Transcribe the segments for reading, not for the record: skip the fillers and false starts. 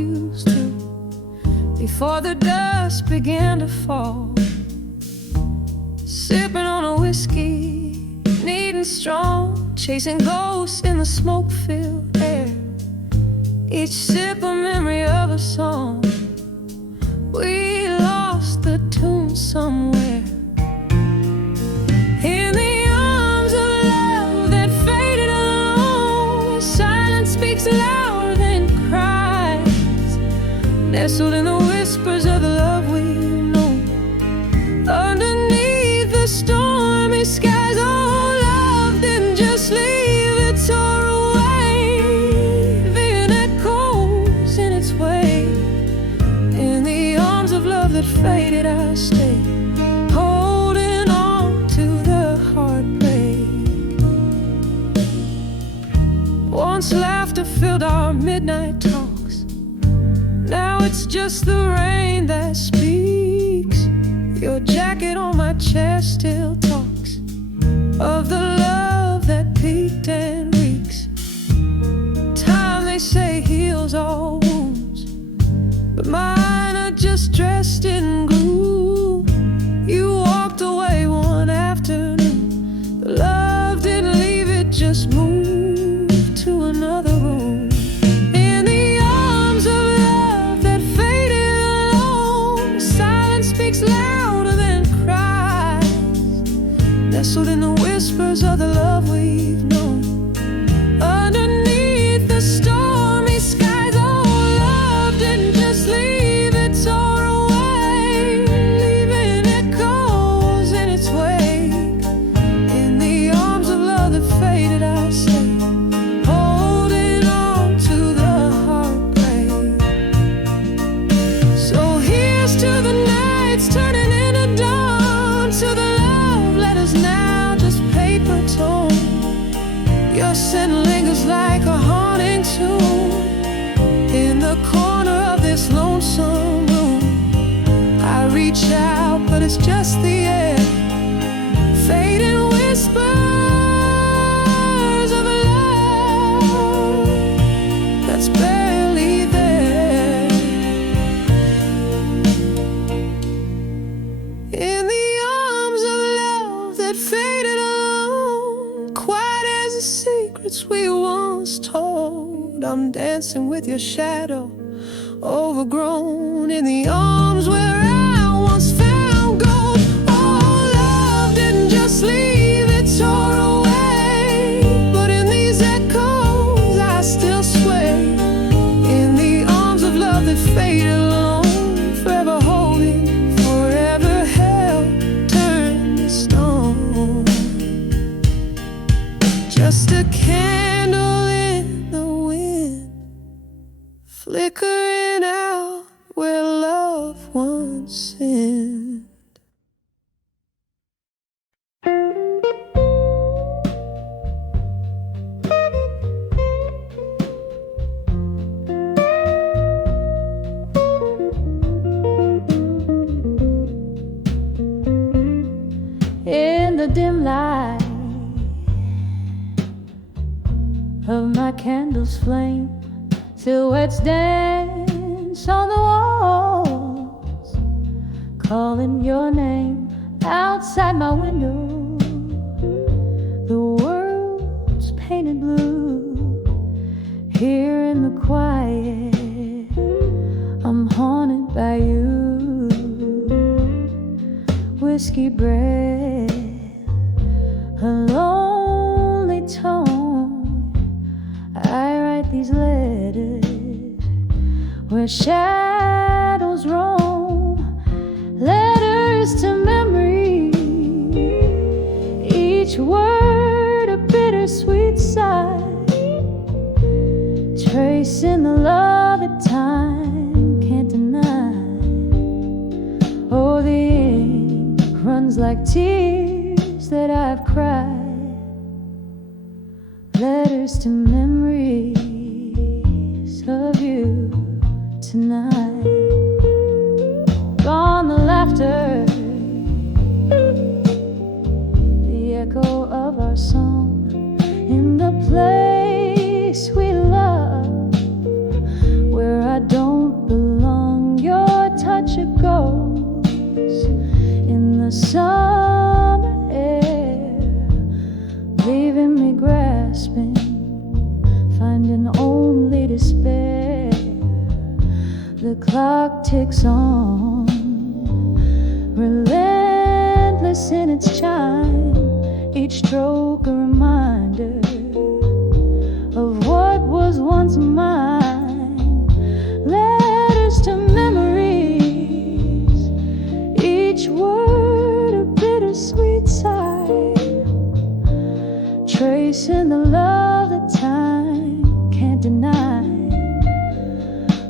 used to, before the dust began to fall. Sipping on a whiskey, neat and strong, chasing ghosts in the smoke-filled air. Each sip a memory of a song. We lost the tune somewhere. In the arms of love that faded alone, silence speaks louder than cries, nestled in the whispers of the love we've known. Underneath the stormy skies, oh, love didn't just leave, it tore away, leaving echoes in its way. In the arms of love that faded, I stayed, holding on to the heartbreak. Once laughter filled our midnight talks, now it's just the rain that speaks. Your jacket on my chest still talks of the love that peaked and reeks. Time, they say, heals all wounds, but mine are just dressed in gloom. You walked away one afternoon, but love didn't leave, it just moved to another room. In the arms of love that faded alone, silence speaks louder than cries, nestled in the whispers of the love we've known. Underneath the stormy skies, oh, love didn't just leave, it tore away, leaving echoes in its wake. In the arms of love that faded, I stay, holding on to the heartbreak. So here's to the nights turning into dawn, to the love letters now just paper torn. Your scent lingers like a haunting tune in the corner of this lonesome room. I reach out, but it's just the air, fading whispers of a love that's barely there. In the arms of love that faded alone, quiet as the secrets we once told, I'm dancing with your shadow, overgrown. In the arms where I once found gold, oh, love didn't just leave, it tore away, but in these echoes I still sway. In the arms of love that faded alone, forever holding, forever held, turned to stone. Just a candle in the wind, flickering out where love once sinned. In the dim light of my candle's flame, silhouettes dance on the walls, calling your name outside my window. The world's painted blue. Here in the quiet, I'm haunted by you. Whiskey breath, a lonely tone. I write these letters where shadows roam, letters to memory, each word a bittersweet sigh, tracing the love that time can't deny. Oh, the ink runs like tears that I've cried, letters to memories of you tonight. Gone the laughter, the echo of our song, in the place we love, where I don't stroke, a reminder of what was once mine. Letters to memories, each word a bittersweet sigh, tracing the love that time can't deny.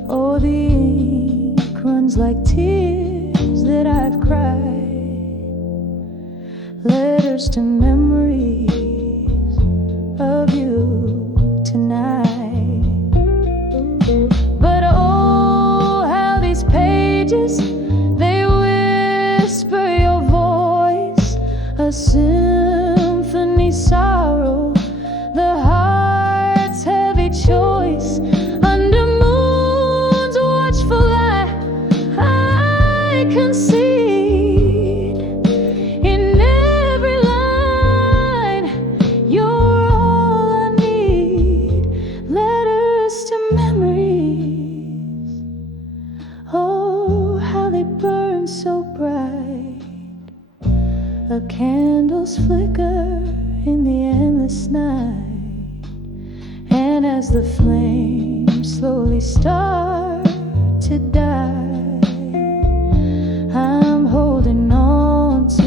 Oh, the ink runs like tears that I've cried. Letters to memories of you tonight. But oh, how these pages, they whisper your voice, a symphony sorrow, the heart's heavy choice. Under moon's watchful eye, I concede in every line, you're all I need. Letters to memories, oh, how they burn so bright. A candle's flicker in the endless night, and as the flames slowly start to die, I'm holding on to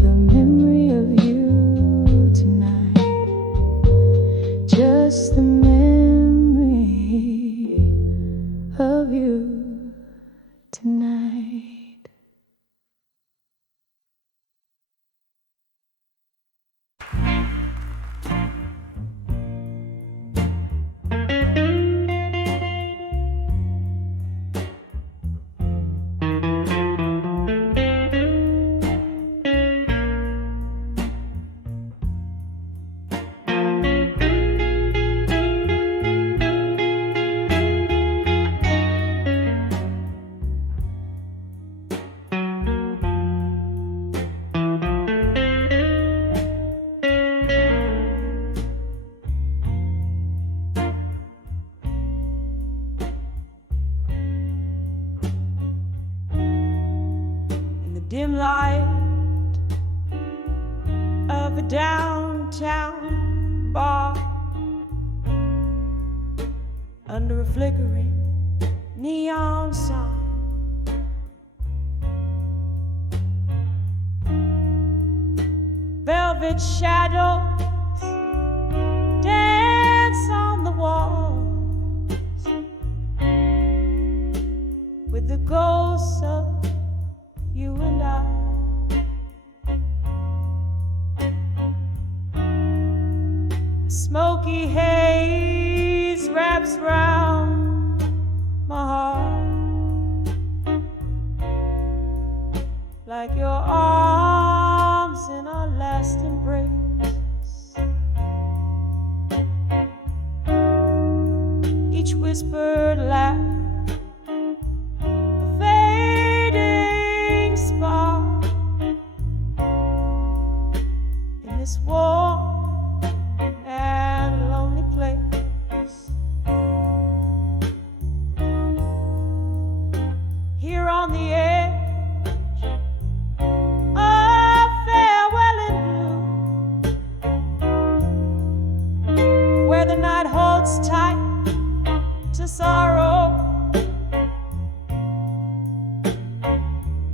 the memory of you tonight. Just the memory of you tonight. Dim light of a downtown bar, under a flickering neon sign, velvet shadows dance on the walls with the ghosts of you and I. Smoky haze wraps round my heart, like your arms in our last embrace. Each whispered laugh, this warm and lonely place. Here on the edge of farewell in blue, where the night holds tight to sorrow,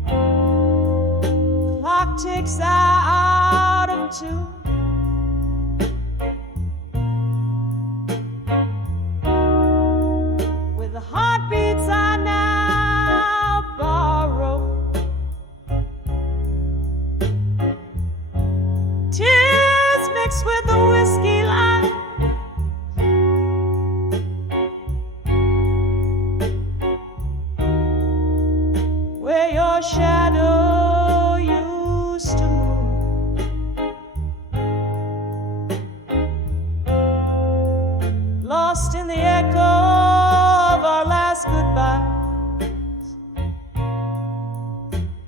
the clock ticks out of tune. With the heartbeats I now borrow, tears mixed with the whiskey line, where your shadow used to move. Lost in the echo of our last goodbyes,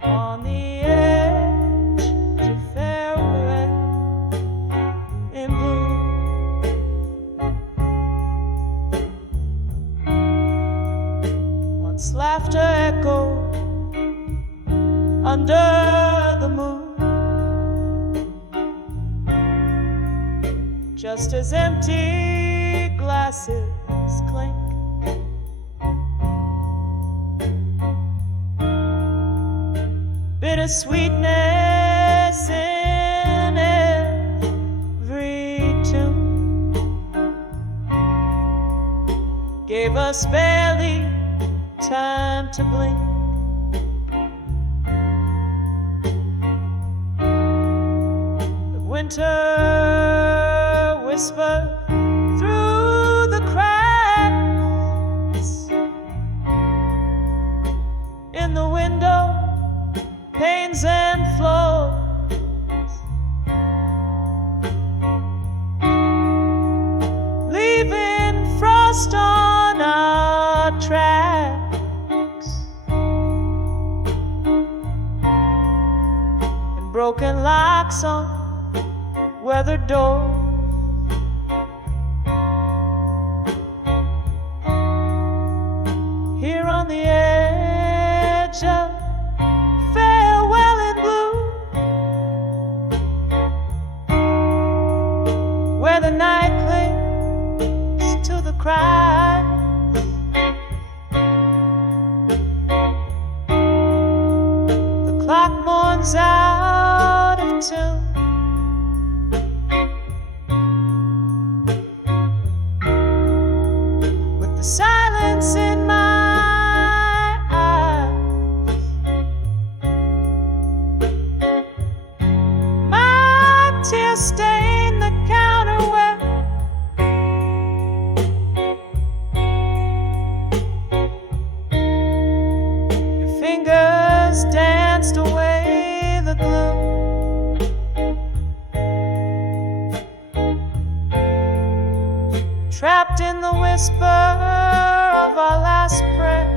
on the edge to farewell in blue. Once laughter echoed under the moon, just as empty glasses clink. Bittersweetness in every tune gave us barely time to blink. The winter whispered through the cracks in the window panes and floors, leaving frost on our tracks and broken locks on weathered doors. Here on the edge of farewell in blue, where the night clings to the cry, the clock mourns out of tune. With the silence in my tears stain the counterware. Your fingers danced away the gloom. Trapped in the whisper of our last prayer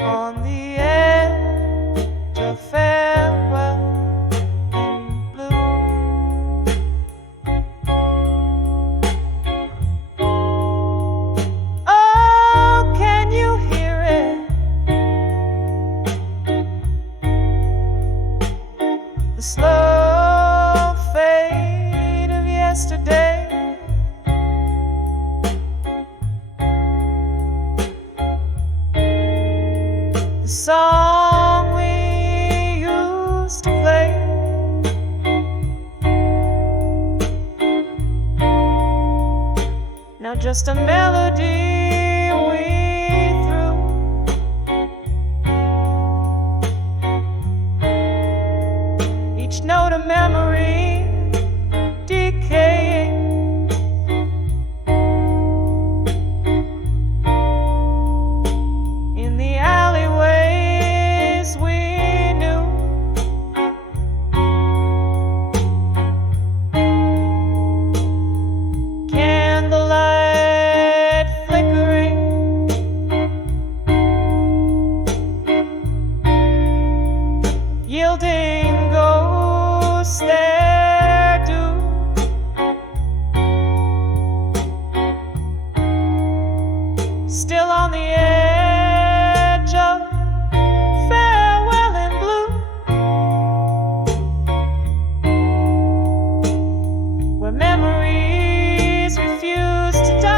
on the edge of farewell. Slow fade of yesterday, the song we used to play, now just a melody we threw. Each note of memory decaying, in the alleyways we knew. Candlelight flickering, yielding ghosts their due. Still on the edge of farewell in blue, where memories refuse to die.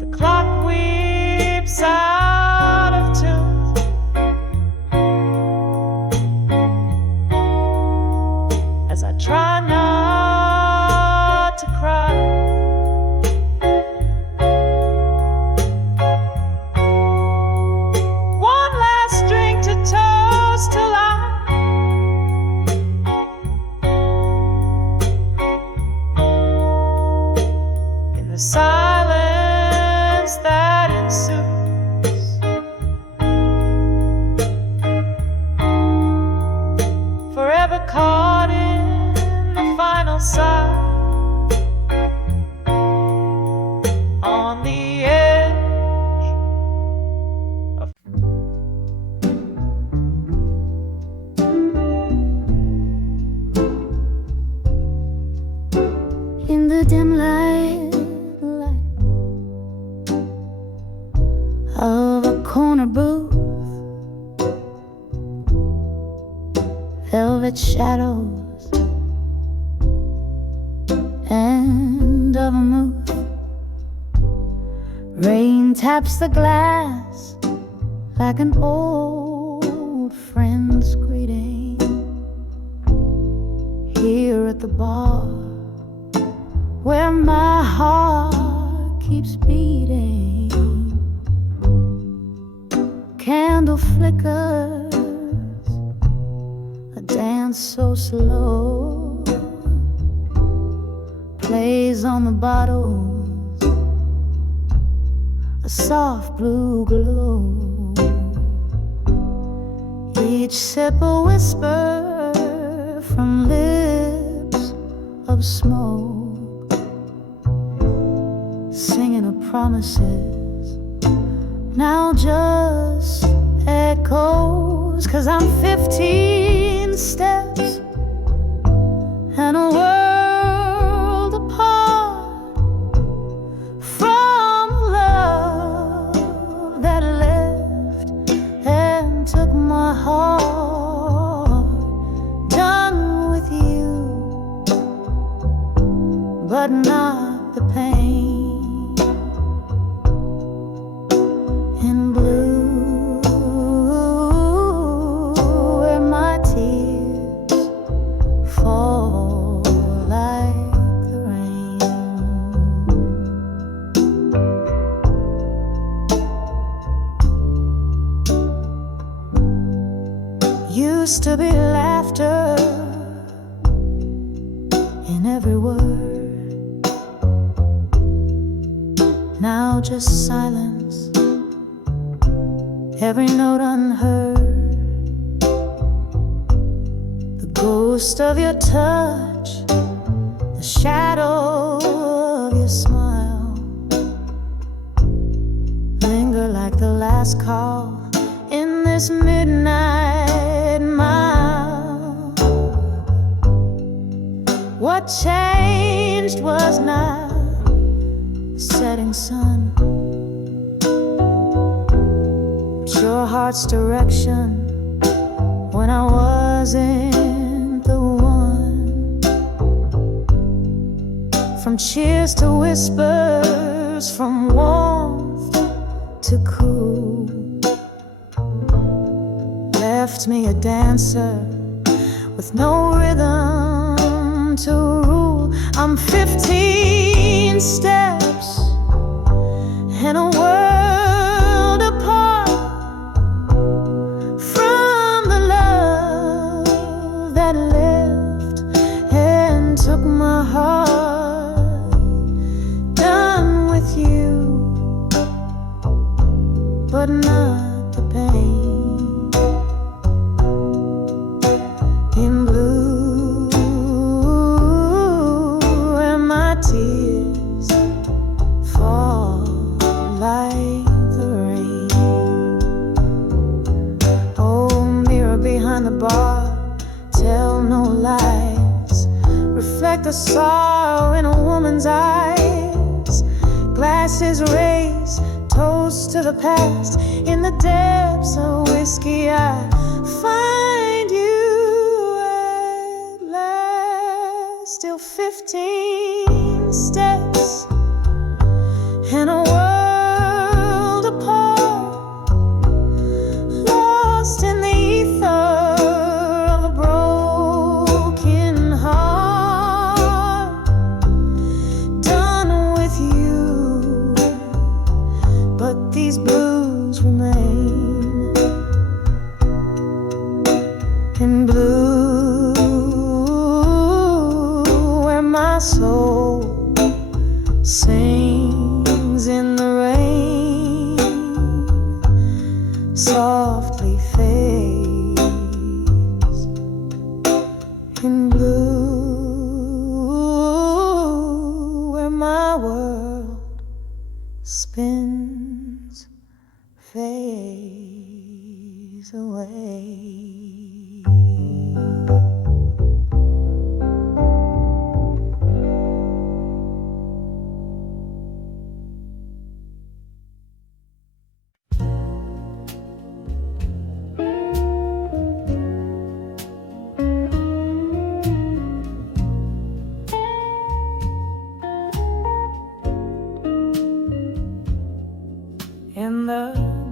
The clock weeps out of tune, as I try not to cry. One last drink to toast till in the silence that ensues, forever caught in the final sigh, on the edge of in the dim light, shadows and of a move. Rain taps the glass like an old friend's greeting. Here at the bar where my heart keeps beating, candle flickers, a dance so slow, plays on the bottles, a soft blue glow. Each sip a whisper from lips of smoke, singing of promises, now just echoes. 'Cause I'm 15 steps and a world apart from love that left and took my heart. Done with you, but not the pain. In blue, where my tears fall like the rain. Used to be laughter in every word, now just silence, every note unheard. The ghost of your touch, the shadow of your smile, linger like the last call in this midnight mile. What changed was not the setting sun, your heart's direction when I wasn't the one. From cheers to whispers, from warmth to cool, left me a dancer with no rhythm to rule. I'm 15 steps and a world apart from the love that left and took my heart. Done with you, but not the pain. In blue, where my tears fall like the rain. Oh, mirror behind the bar, tell no lies, reflect the sorrow in a woman's eyes. Glasses raised, toast to the past. In the depths of whiskey I find you at last. Still 15 steps and a world apart, lost in the ether of a broken heart. Done with you, but these blues remain. In blue, where my soul sings in the rain, softly fades. In blue, where my world spins, fades away.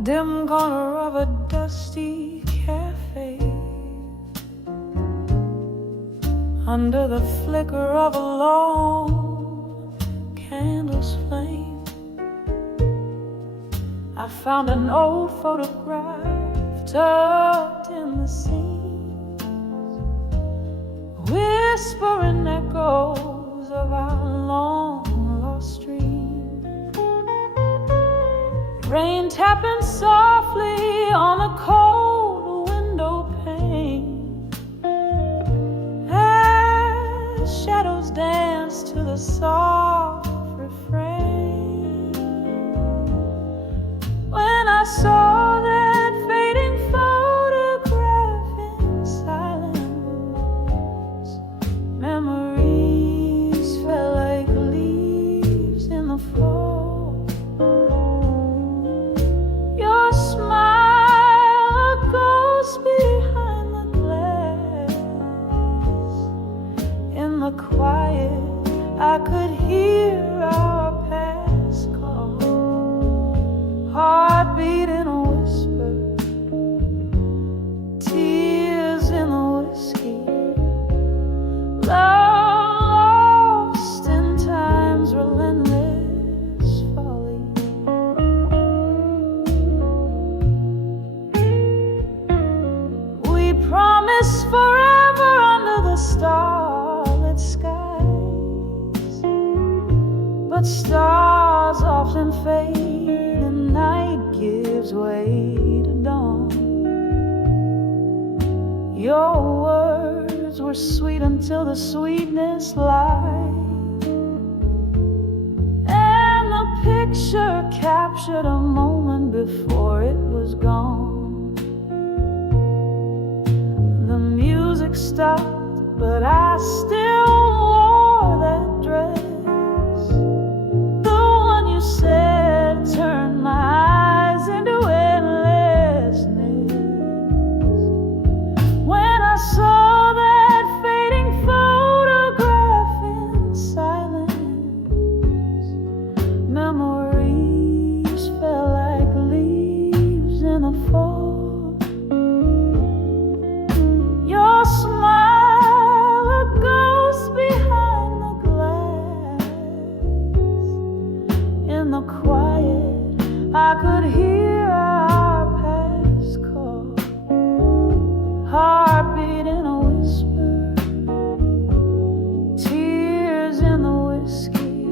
dim corner of a dusty cafe, under the flicker of a long candle's flame, I found an old photograph tucked in the seams, whispering echoes of our long lost dream. Rain tapping softly on the cold window pane, as shadows dance to the soft refrain. When I saw that fading photograph in silence, memories fell like leaves in the fall. Your smile, a ghost behind the glass. In the quiet, I could hear our past call, heartbeat in a whisper, tears in the whiskey, love lost in time's relentless folly. We promised forever under the starlit skies, but stars often fade and night gives way to dawn. Your words were sweet until the sweetness lied, and the picture captured a moment before it was gone. The music stopped, but I still wore that dress, the one you said turned my eyes into endlessness. When I saw that fading photograph in silence, memories fell like leaves in the fall. Your smile, a ghost behind the glass. In the quiet, I could hear our past call, heartbeat in a whisper, tears in the whiskey,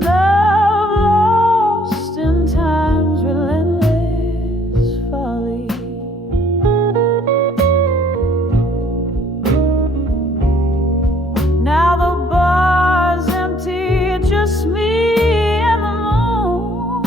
love lost in time's relentless folly. Now the bar's empty, just me and the moon.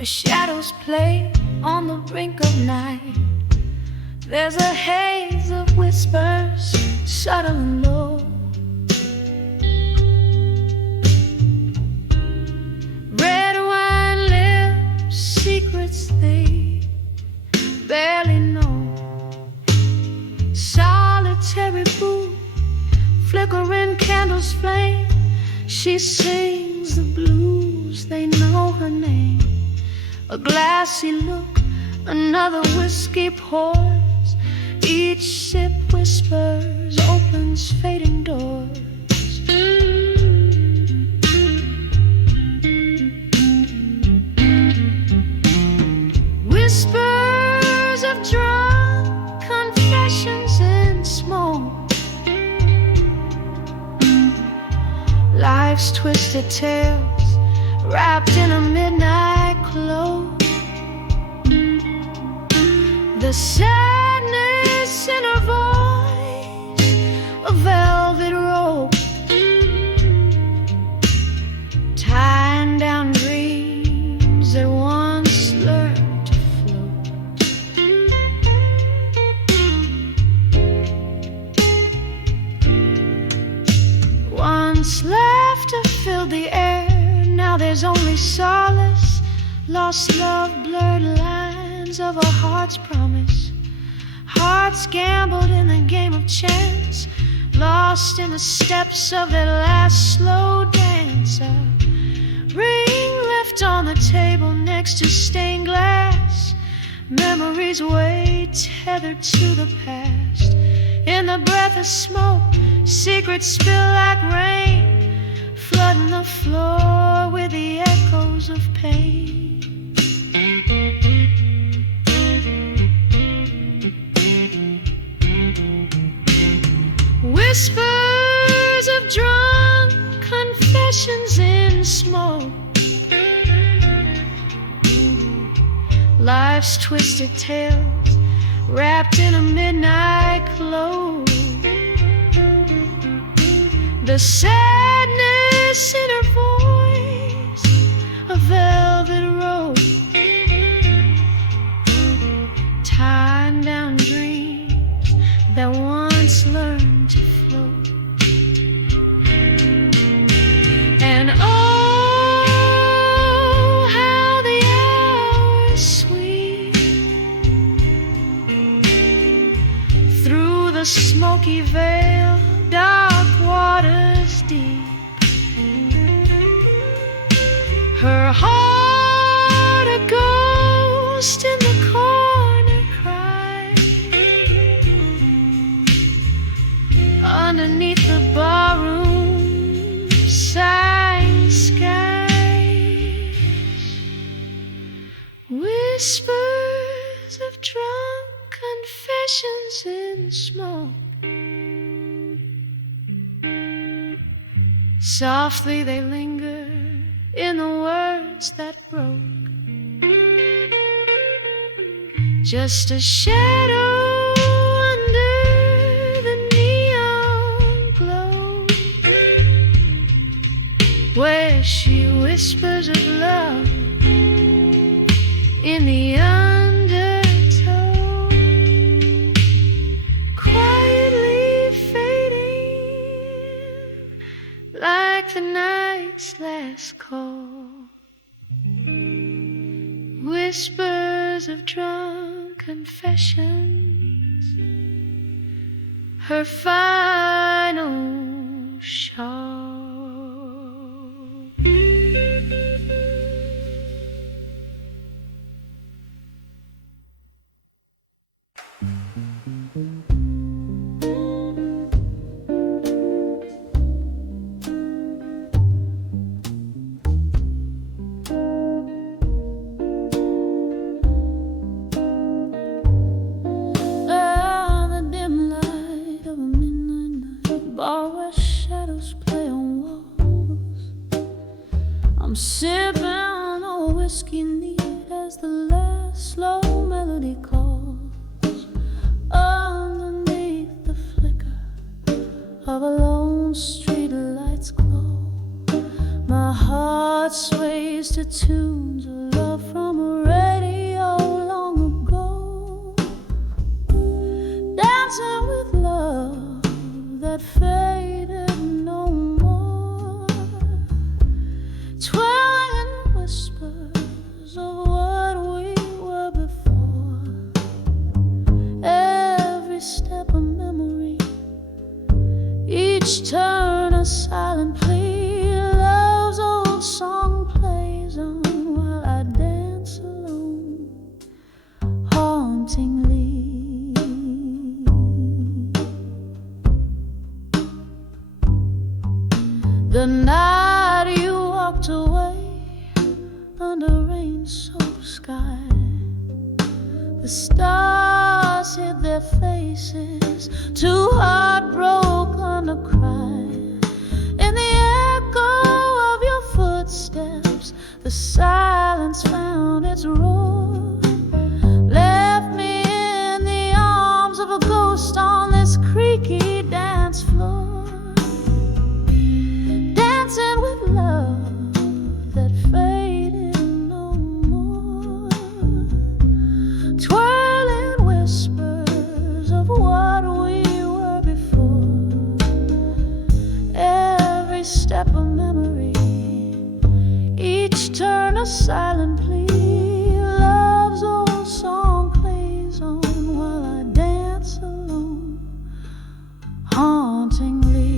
where shadows play on the brink of night. There's a haze of whispers, subtle and low. Red wine lips, secrets they barely know. Solitary booth, flickering candles flame. She sings the blues, they know her name. A glassy look, another whiskey pours. Each sip whispers, opens fading doors. Whispers of drunk confessions in smoke. Life's twisted tales wrapped in a midnight cloak. The sadness in her voice, a velvet rope, tying down dreams that once learned to float. Once laughter filled the air, now there's only solace. Lost love, blurred lines of a heart's promise. Hearts gambled in the game of chance, lost in the steps of that last slow dance. A ring left on the table next to stained glass. Memories way tethered to the past. In the breath of smoke, secrets spill like rain, flooding the floor with the echoes of pain. Whispers of drunk confessions in smoke. Life's twisted tales wrapped in a midnight cloak. The sadness in her voice, a velvet rope, tying down dreams that once learned to float. And oh, how the hours sweep through the smoky veil, dark waters deep. Her heart a ghost in the corner crying. Underneath the barroom sighing skies, whispers of drunk confessions in smoke. Softly they linger in the words that broke. Just a shadow under the neon glow, where she whispers of love in the undertow, quietly fading like the night's last call. Whispers of drunk confessions, her final shawl. I'm sipping on a whiskey neat as the last slow melody calls. Underneath the flicker of a lone street light's glow, my heart sways to tunes of love from of what we were before. Every step a memory, each turn a silent plea. Love's old song plays on while I dance alone, hauntingly. The night you walked away under rain-soaked sky, the stars hid their faces, too heartbroken to cry. In the echo of your footsteps, the silence found its roar, left me in the arms of a ghost on this creaky dance floor. Dancing with love that faded no more, twirling whispers of what we were before. Every step a memory, each turn a silent plea. Love's old song plays on while I dance alone, hauntingly.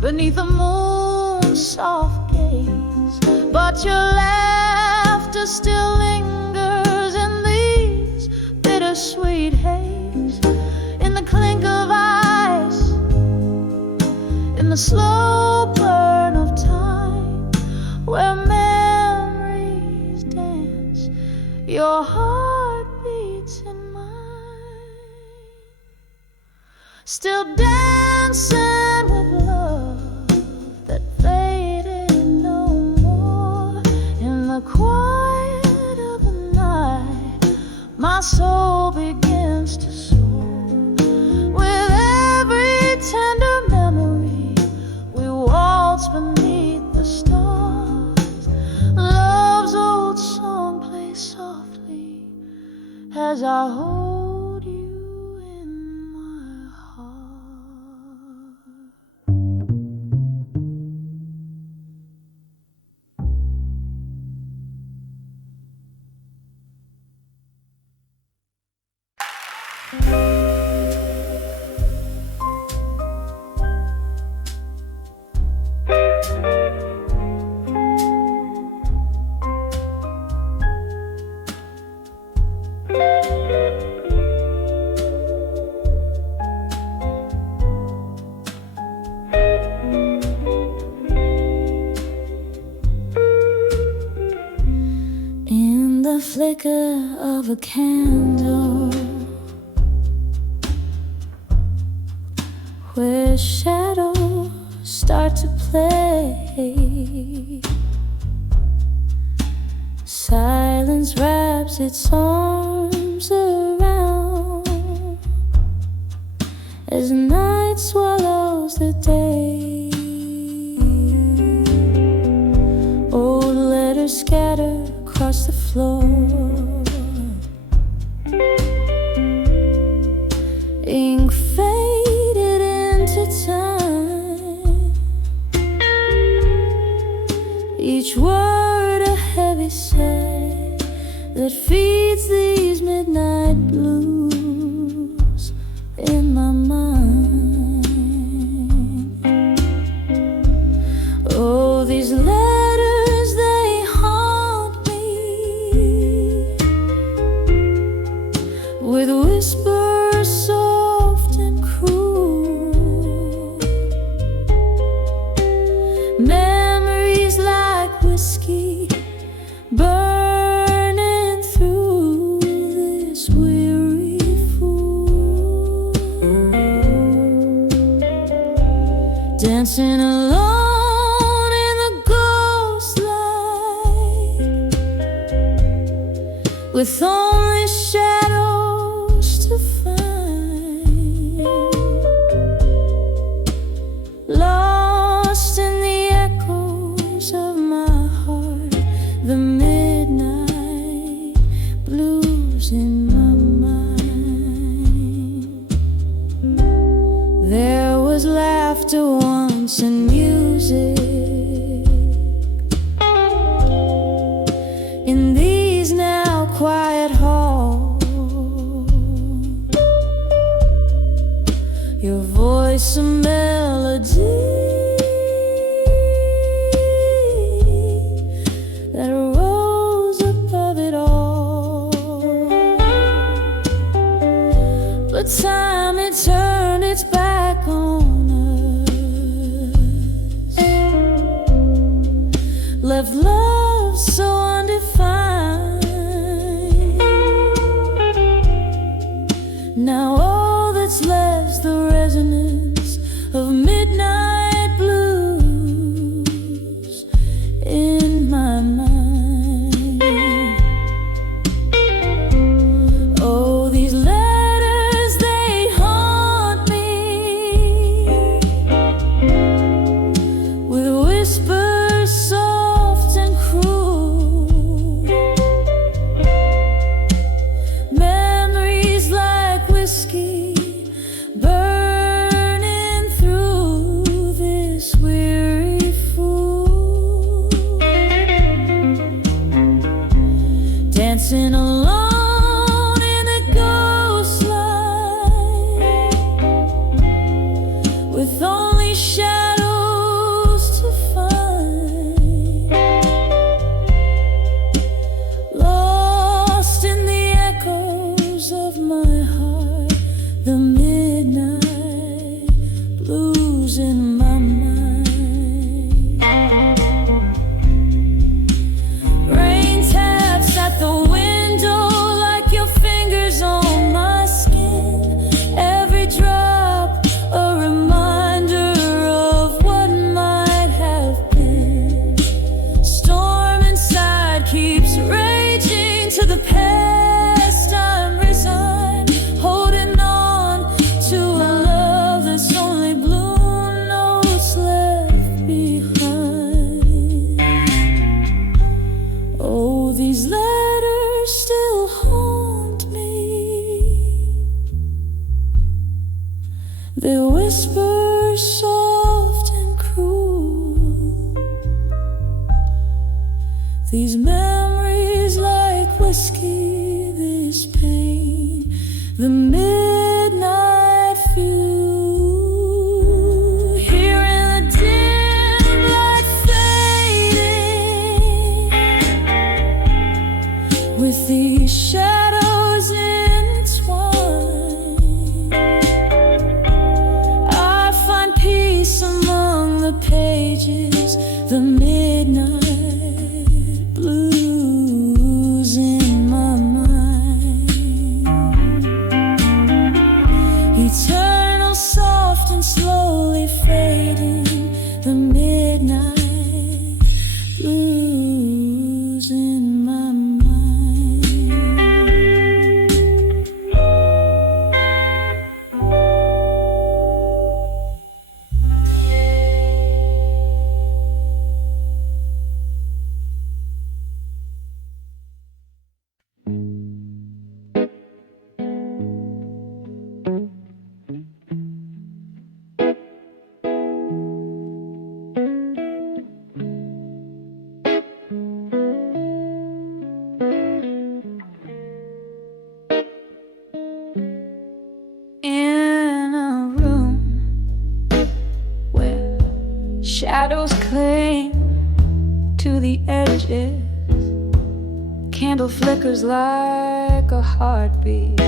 Beneath the moon's soft gaze, but your laughter still lingers in these bittersweet haze, in the clink of ice, in the slow burn of time, where memories dance, your heart beats in mine, still dancing with love that faded no more. In the quiet of the night, my soul begins to soar. With every tender memory, we waltz beneath the stars. Love's old song plays softly as I hold you in my heart. In the flicker of a candle, where shadows start to play, silence wraps its arms around as night swallows the day. Old letters scatter across the floor, ink faded into time, each word a heavy sigh that feeds these midnight blues in my mind. Oh, these letters, they haunt me with whispers soft and cruel, memories like whiskey burning through this weary fool, dancing alone in the ghost light, with only shadows to find, lost in the echoes of my heart, the midnight blues in my mind. laughter once and music. In these now quiet halls, your voice a melody that rose above it all. But time had turned its back on us, left love so undefined. Now all that's left's the resonance of midnight blues in my mind. Oh, these letters, they haunt me with whispers soft and cruel, memories like whiskey burning through this weary fool, dancing alone in a ghost light with only shadows to find, lost in the echoes of my heart, the midnight blues in my mind. Rain taps at the window like your fingers on my skin, every drop a reminder of what might have been. Storm inside keeps raging to the past. I'm resigned, holding on to a love that's only blue notes left behind. Oh, these letters still haunt me. They whisper soft and cruel. These memories like whiskey, this pain, the midnight fuel. Here in the dim light fading, with these shadows entwined, I find peace among the pages, the midnight blues in my mind. Eternal, soft and slowly fading, the midnight blues in my mind. In a room where shadows cling to the edges, candle flickers like a heartbeat,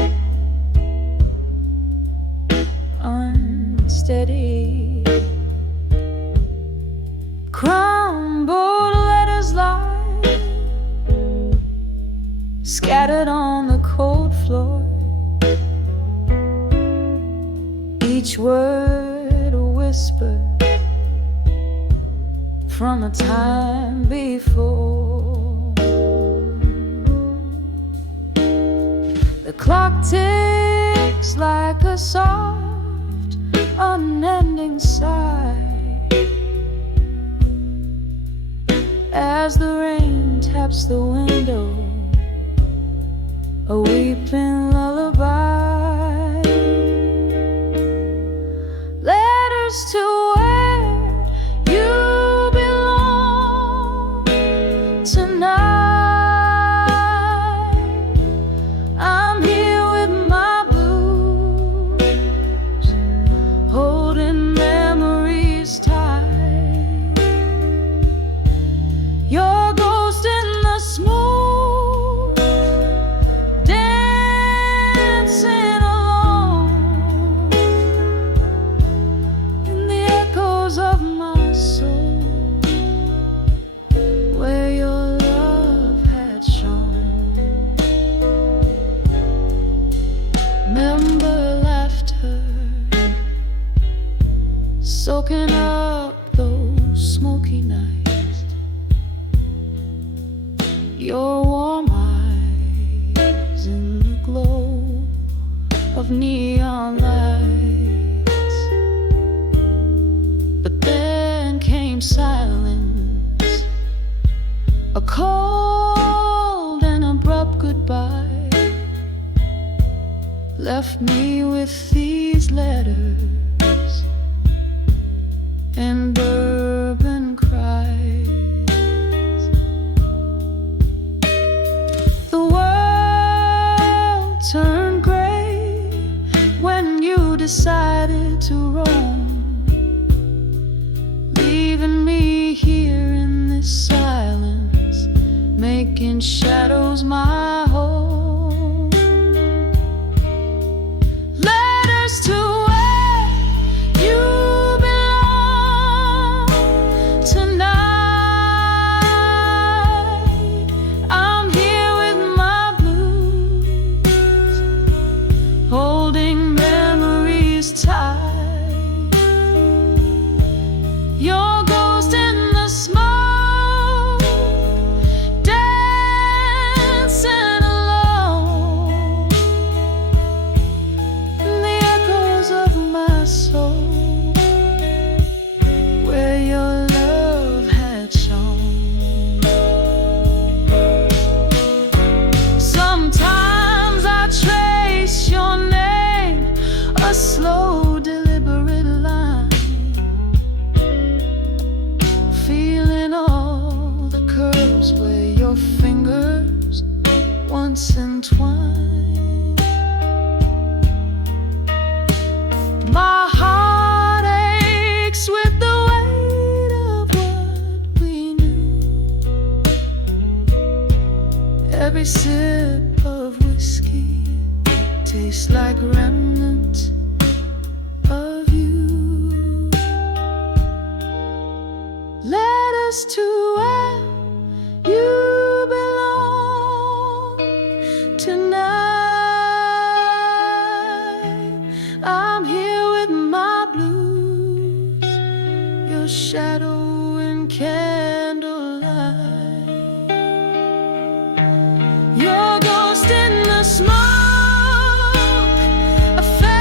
unsteady. Crumbled letters lie scattered on the cold floor, each word a whisper from a time before. The clock ticks like a soft, unending sigh as the rain taps the window, a weeping lullaby. Letters to soaking up those smoky nights. Your warm eyes in the glow of neon lights. But then came silence, a cold and abrupt goodbye left me with these letters and bourbon cries. The world turned gray when you decided to roam, leaving me here in this silence, making shadows my home. Letters to where you belong tonight. I'm here with my blues, holding memories tight. Your ghost in the smoke, dancing alone. The echoes of my soul, where your love had shone. Sometimes I trace your name, a slow, deliberate line, feeling all the curves where your fingers once entwined. My heart aches with the weight of what we knew. Every sip of whiskey tastes like remnants of you. Letters to where you belong tonight. I'm here with my blues, your shadow and candlelight. Your ghost in the smoke, a fading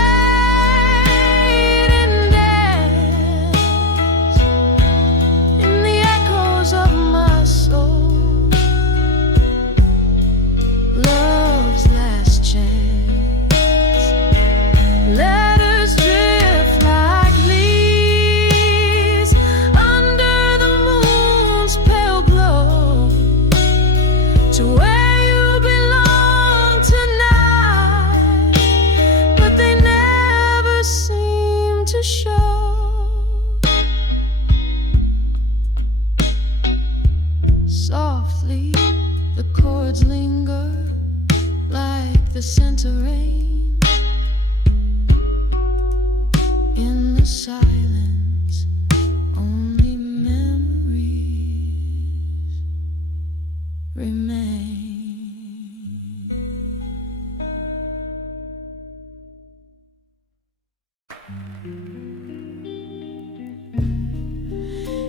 dance in the echoes of my soul. Love's last chance. Letters drift like leaves under the moon's pale glow to where you belong tonight, but they never seem to show. Softly, the chords linger like the scent of rain. In the silence, only memories remain.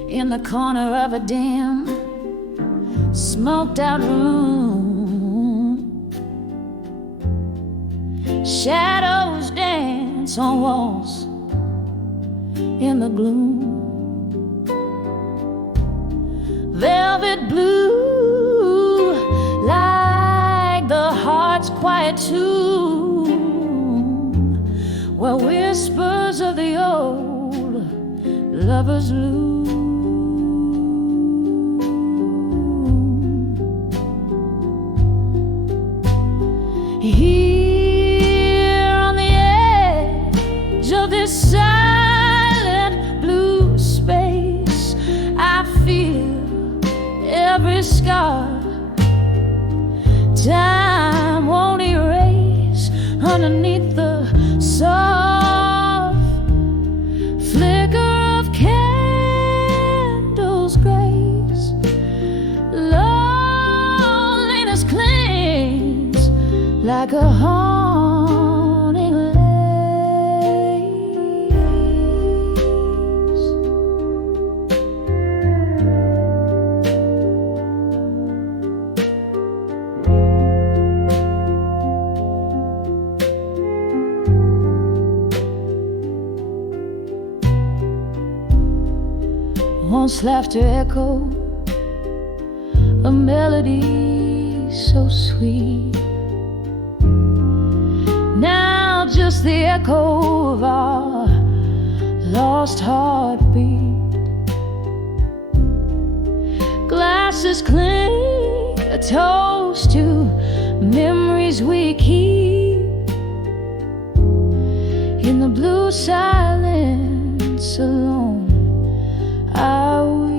In the corner of a dim, smoked out room, shadows dance on walls in the gloom. Velvet blue, like the heart's quiet tomb, where whispers of the old lovers loom. Here on the edge of this silent blue space, I feel every scar time won't erase underneath the soft flicker of candles' grace. Loneliness clings like a haunting lake. Once laughter echoed a melody so sweet. Now just the echo of our lost heartbeat. Glasses clink, a toast to memories we keep. In the blue silence alone are we.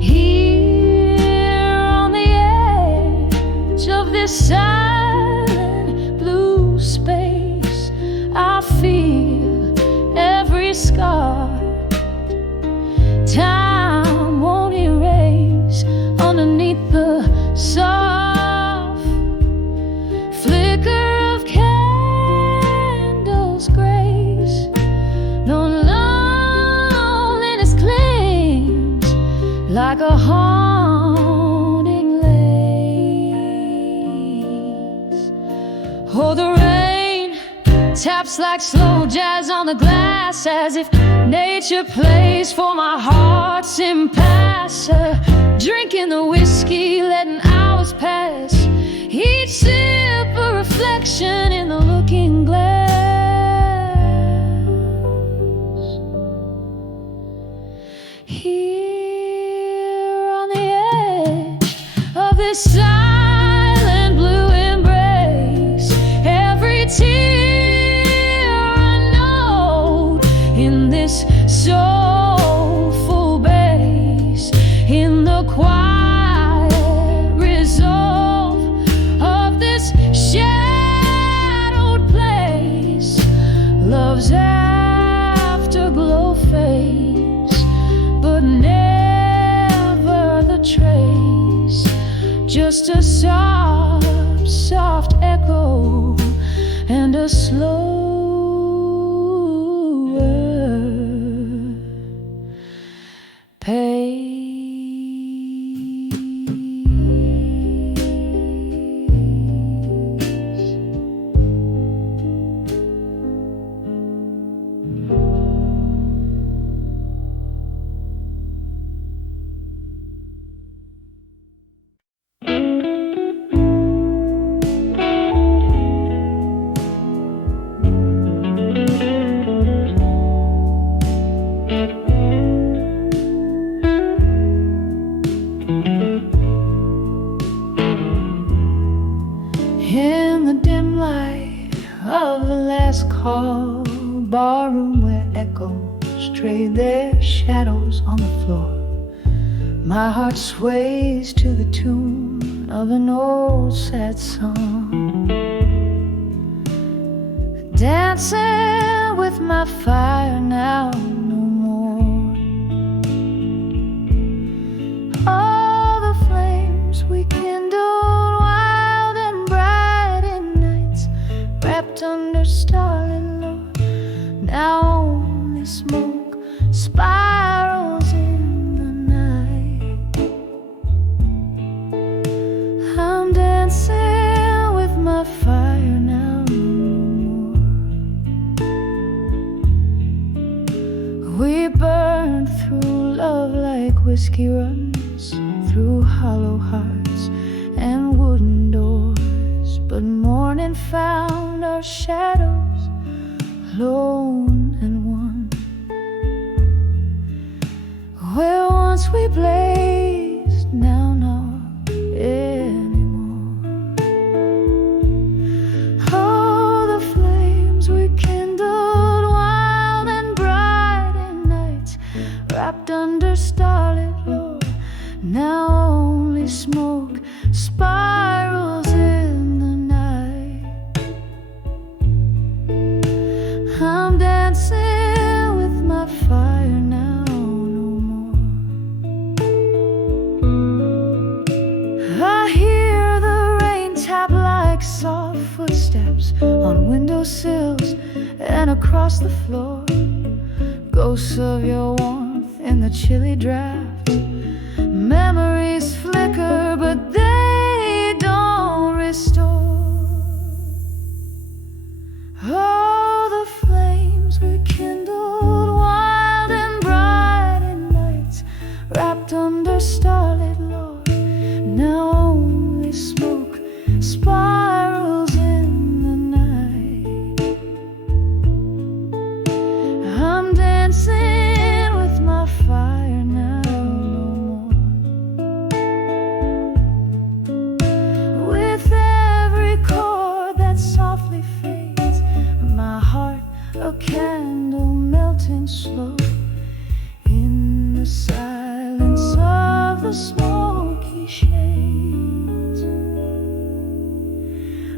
Here on the edge of this silent blue space, I feel every scar time won't erase underneath the soft flicker of candles' grace. No loneliness clings like a haunting lace. Oh, the rain taps like slow jazz on the glass, as if nature plays for my heart's impasse. Drinking the whiskey, letting hours pass, each sip a reflection in the looking glass. Here on the edge of this silent blue embrace, every tear a note in this soulful bass. In the quiet resolve of this shadowed place, love's afterglow fades, but never the trace. Just a soft, soft echo and a slower pace. In the dim light of the last call, barroom where echoes trade their shadows on the floor, my heart sways to the tune of an old sad song. Dancing with my fire now no more. All the flames we kindled wild and bright in nights, wrapped under starlit lore, now only smoke spirals in the night. I'm dancing with my fire now no more. We burn through love like whiskey runs through hollow hearts and wooden doors, but morning found our shadows alone and one. Where once we blazed, now not anymore. Oh, the flames we kindled wild and bright in nights, wrapped under starlit glow, now only smoke spirals in the night. I'm dancing with my fire now no more. I hear the rain tap like soft footsteps on windowsills and across the floor. Ghosts of your warmth in the chilly draft. Memories flicker, but they don't restore. Oh, a candle melting slow in the silence of the smoky shades.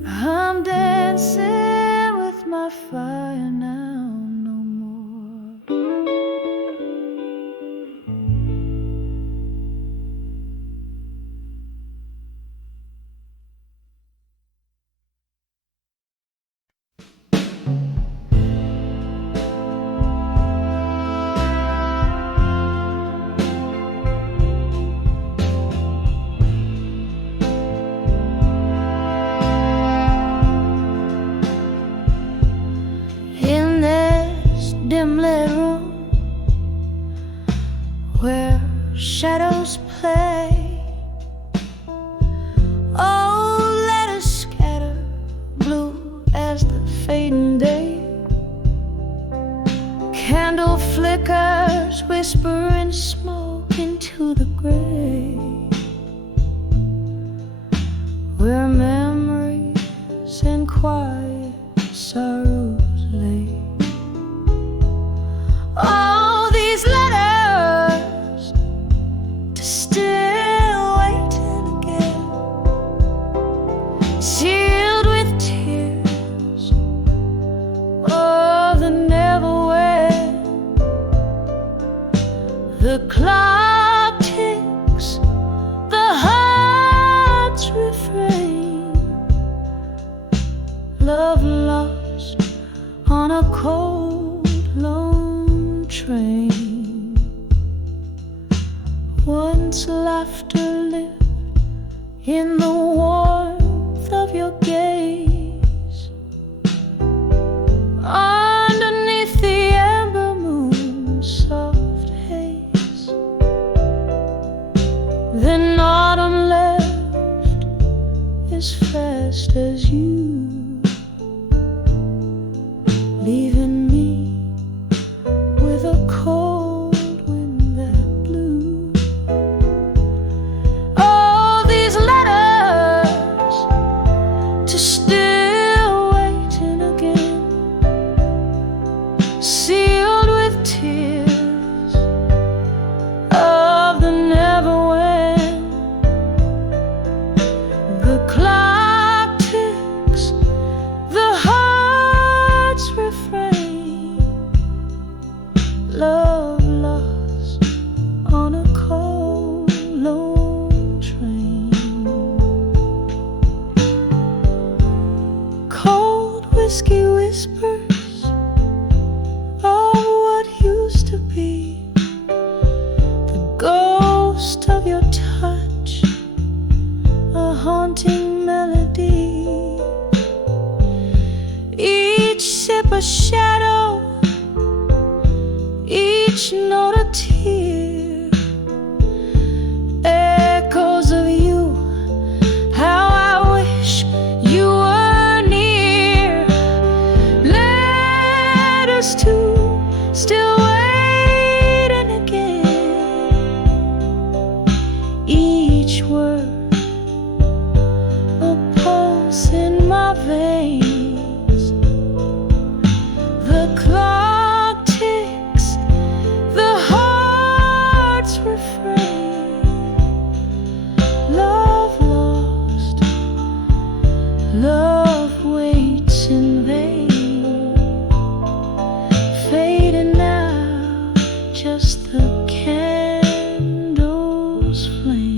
I'm dancing with my fire now, no more. Dim-lit room where shadows play. Oh, let us scatter, blue as the fading day. Candle flickers, whispering smoke into the gray, where memories and quiet sorrows lay. All these letters to still waiting again, sealed with tears of the never when. The clock ticks, the heart's refrain. Love lost on a cold, lone train. Once laughter lived in the warmth of your gaze. Underneath the amber moon's soft haze. Then autumn left as fast as you, leaving me with a cold wind that blew. All these letters to still waiting again, sealed with tears of the never when. The clock ticks, the heart's refrain. Love lost on a cold, lone train. Cold whiskey whispers of what used to be. The ghost of your touch, a haunting melody. Each sip a shadow, each note a tear. Echoes of you, how I wish you were near. Letters to still waiting again. Each word a pulse in my veins. The clock ticks, the heart's refrain. Love lost, love waits in vain. Fading now, just the candle's flame.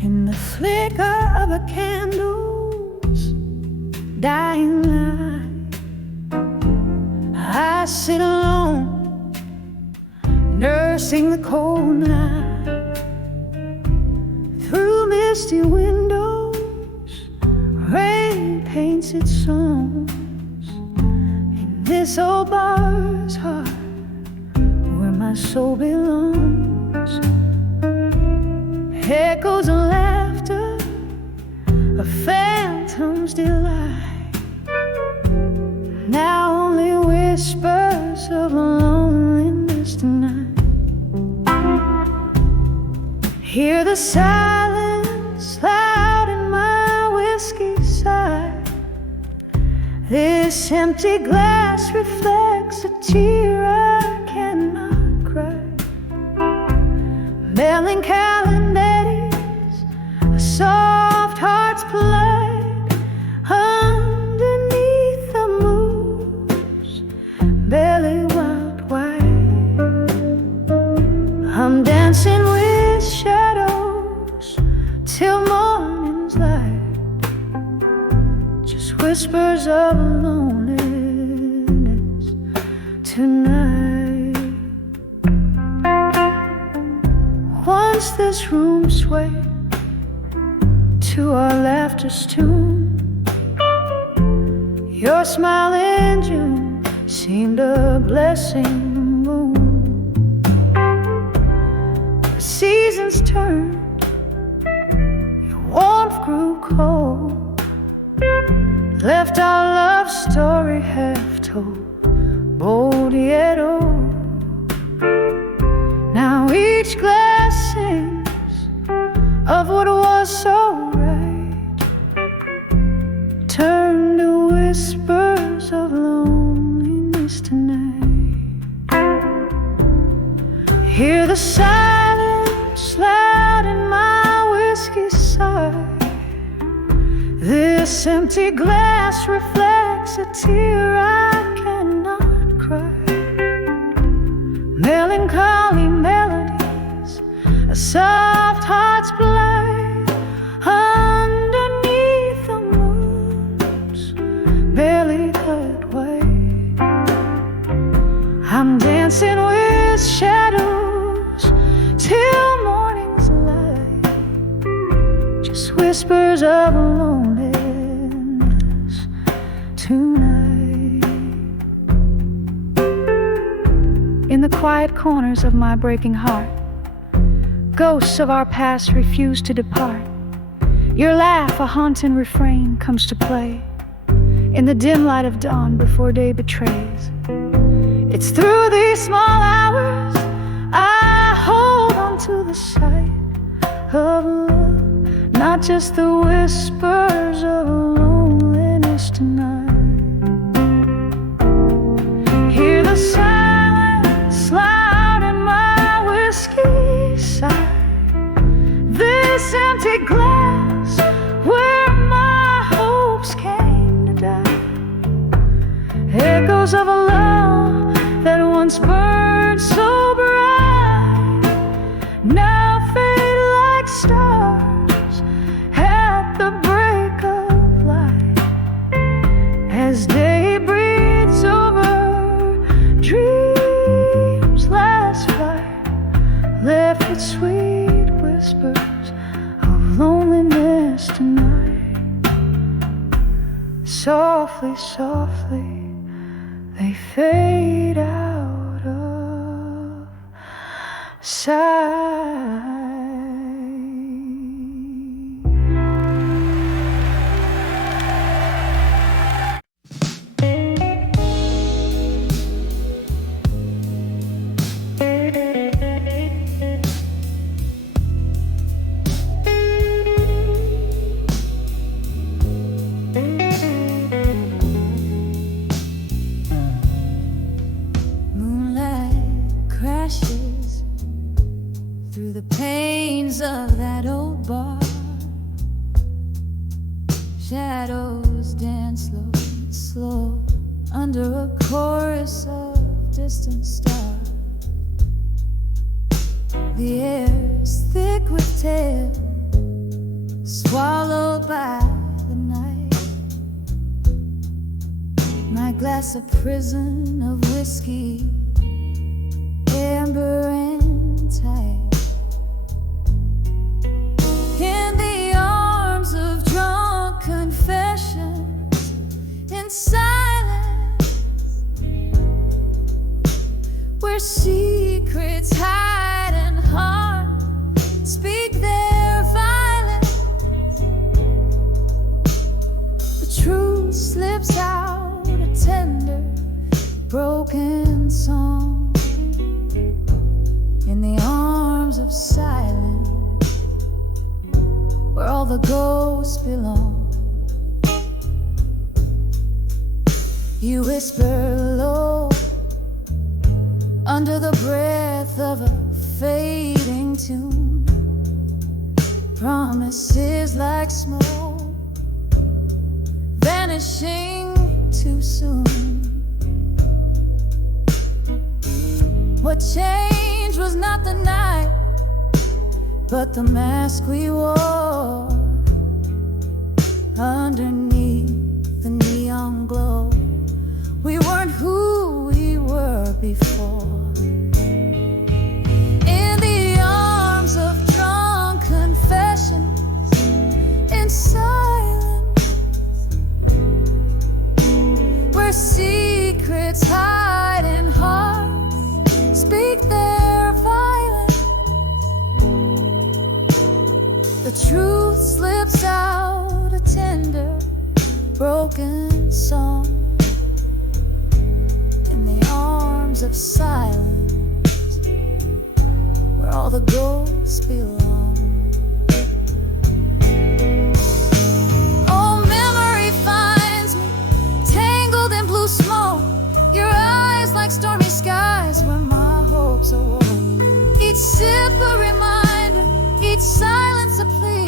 In the flicker of a candle's dying light, I sit alone, nursing the cold night. Through misty windows, rain paints its songs. In this old bar's heart, where my soul belongs. Echoes of laughter a phantom's delight. Now only whispers of loneliness tonight. Hear the silence loud in my whiskey side. This empty glass reflects a tear I cannot cry. Melancholy eddies, a soft heart's plight underneath the moon's belly wild white. I'm dancing with shadows till morning's light. Just whispers of loneliness tonight. Once this room swayed to our laughter's tune. Your smile in June seemed a blessing the moon. The seasons turned, your warmth grew cold, left our love story half told, bold yet old. Now each glass sings of what was so right, turn to whispers of loneliness tonight. Hear the silence loud in my whiskey side. This empty glass reflects a tear I cannot cry. Melancholy melodies, a soft heart's blight underneath the moon's barely cut white. I'm dancing with shadows till morning's light. Just whispers of loneliness tonight. In the quiet corners of my breaking heart, ghosts of our past refuse to depart. Your laugh, a haunting refrain, comes to play in the dim light of dawn before day betrays. It's through these small hours I hold on to the sight of love, not just the whispers of loneliness tonight. Hear the silence loud in my whiskey side. This empty glass where my hopes came to die. Echoes of a love that once burned so bright now fade like stars at the break of light. As day breathes over dreams last flight, left with sweet whispers of loneliness tonight. Softly, softly they fade out of sight. Through the panes of that old bar, shadows dance low and slow under a chorus of distant stars. The air is thick with tale, swallowed by the night. My glass a prison of whiskey, amber and tight. In the arms of drunk confessions, in silence, where secrets hide and hearts speak their violence. of silence, where all the ghosts belong. You whisper low under the breath of a fading tune. Promises like smoke, vanishing too soon. What changed was not the night, but the mask we wore underneath the neon glow. We weren't who we were before. In the arms of drunk confessions, in silence, where secrets hide in hearts speak their violence. The truth slips out, a tender, broken song, in the arms of silence, where all the ghosts belong. Oh, memory finds me tangled in blue smoke, your eyes like stormy skies where my hopes awoke. Each sip a reminder, each silence a plea,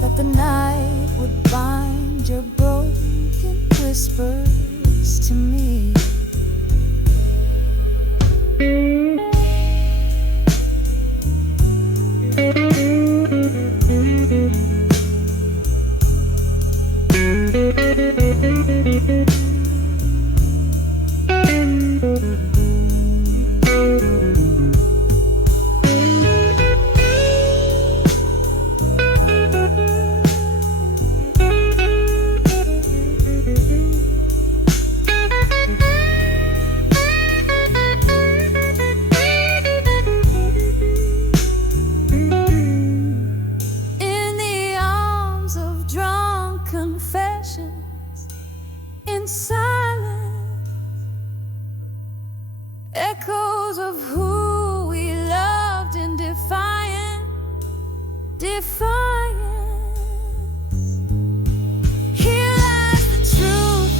that the night would bind your broken whispers to me. Confessions in silence, echoes of who we loved in defiance. Here lies the truth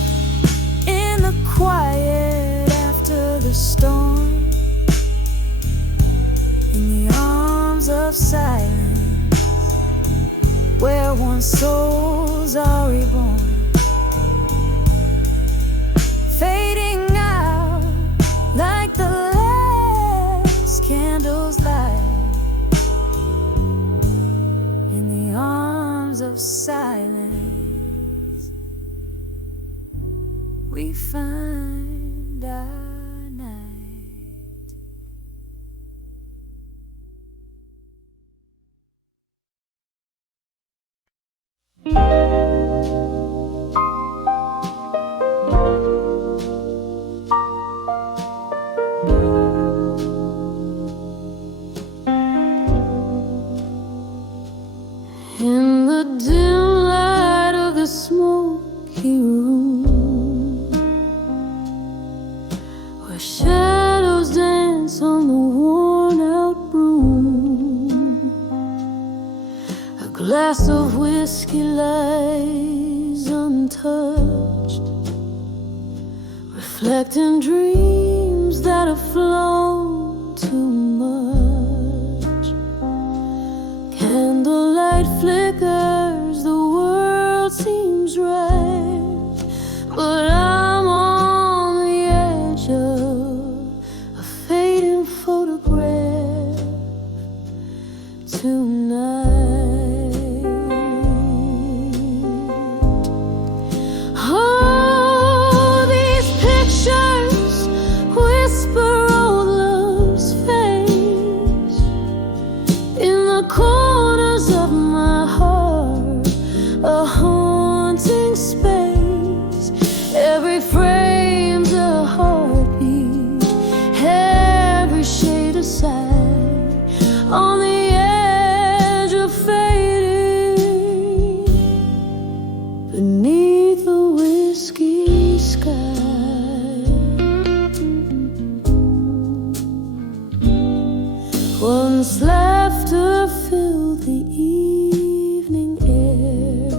in the quiet after the storm, in the arms of silence, where once souls are reborn, fading out like the last candle's light, in the arms of silence, we find our night. In the dim light of the smoky room, where shadows dance on the worn-out broom, a glass of whiskey lies untouched, reflecting dreams that have flown too much. Candlelight flickers, the world seems right, but I'm on the edge of a fading photograph tonight. Oh, these pictures whisper old love's face in the corners of my heart, a haunting space. Every frame's a heartbeat, every shade a sigh, on the edge of fading, beneath the whiskey sky. Once last laughter filled the evening air.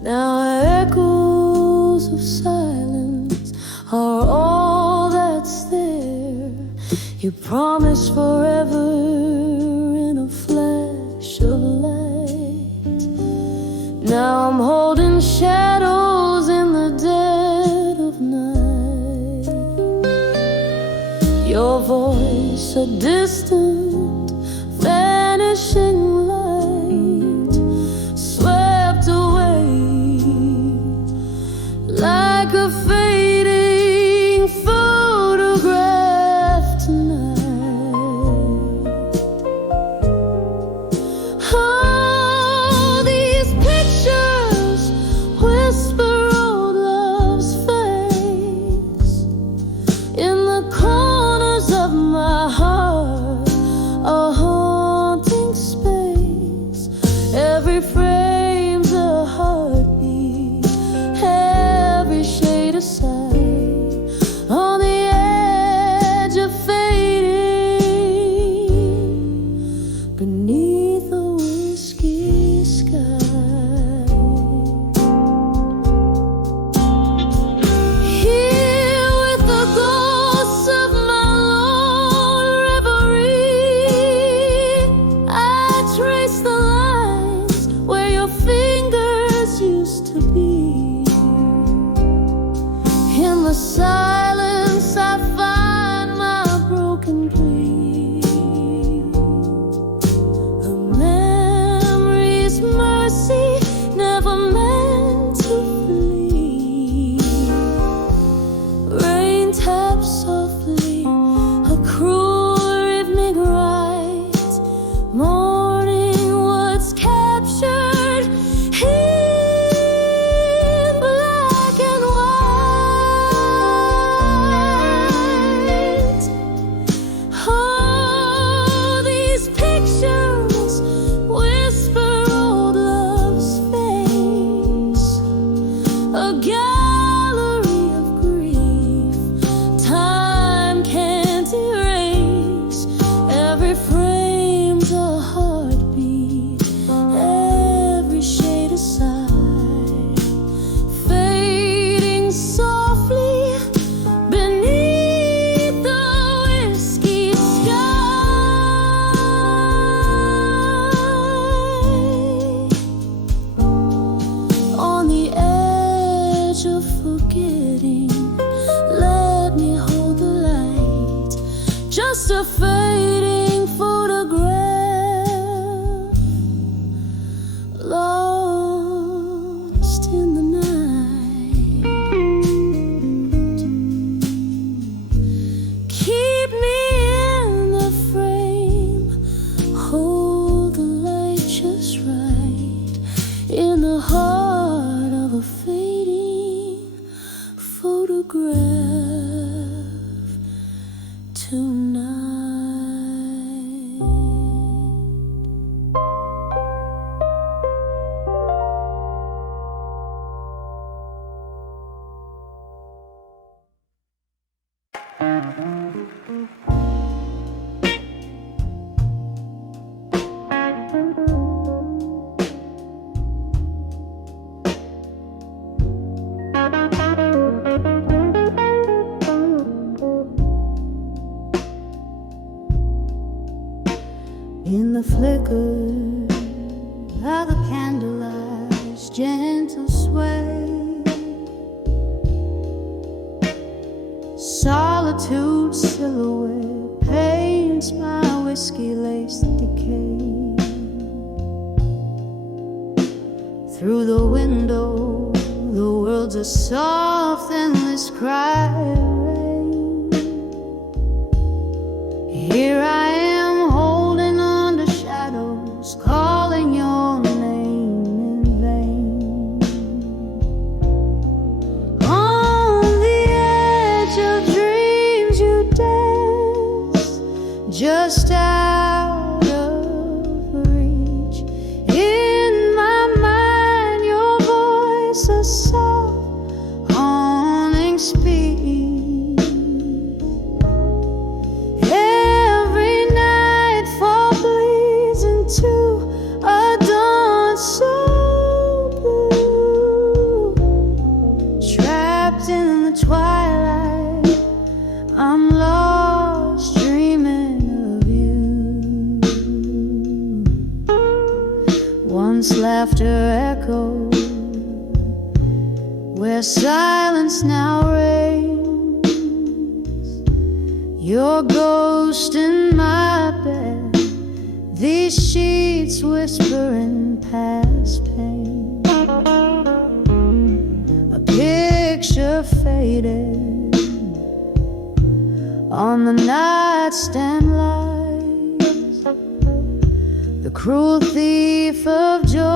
Now echoes of silence are all that's there. You promised forever in a flash of light. Now I'm holding shadows in the dead of night. Your voice, a distant, vanishing light, swept away like a fading photograph tonight. Oh, these pictures whisper old love's face in the corners of my heart, a haunting space. Every frame's a heartbeat, every shade of sight, on the edge of fading, beneath a whiskey sky. Here with the ghosts of my lone reverie, I trace the lines where your fingers used to be. In the silence I find my broken plea. The memory's mercy never meant to flee. Rain taps softly, a cruel evening rite, mourning what's captured in black and white. Oh, these pictures whisper old love's face, a gallery of grief time can't erase. Every frame's a heartbeat, every shade of sight, fading softly beneath the whiskey sky. On the edge of forgetting, let me hold the light, just a fading photograph, lost in the night. Keep me in the frame, hold the light just right, in the heart of a fading photograph tonight. In the flicker of the candlelight's gentle sway, solitude's silhouette paints my whiskey-laced decay. Through the window, the world's a soft, endless cry of rain. Here I am, holding on to shadows, calling your name in vain. On the edge of dreams you dance, just out of reach. In my mind, your voice a soft, haunting speech. Every night laughter echoes where silence now reigns. Your ghost in my bed, these sheets whispering past pain. A picture faded on the nightstand lies, the cruel thief of joy.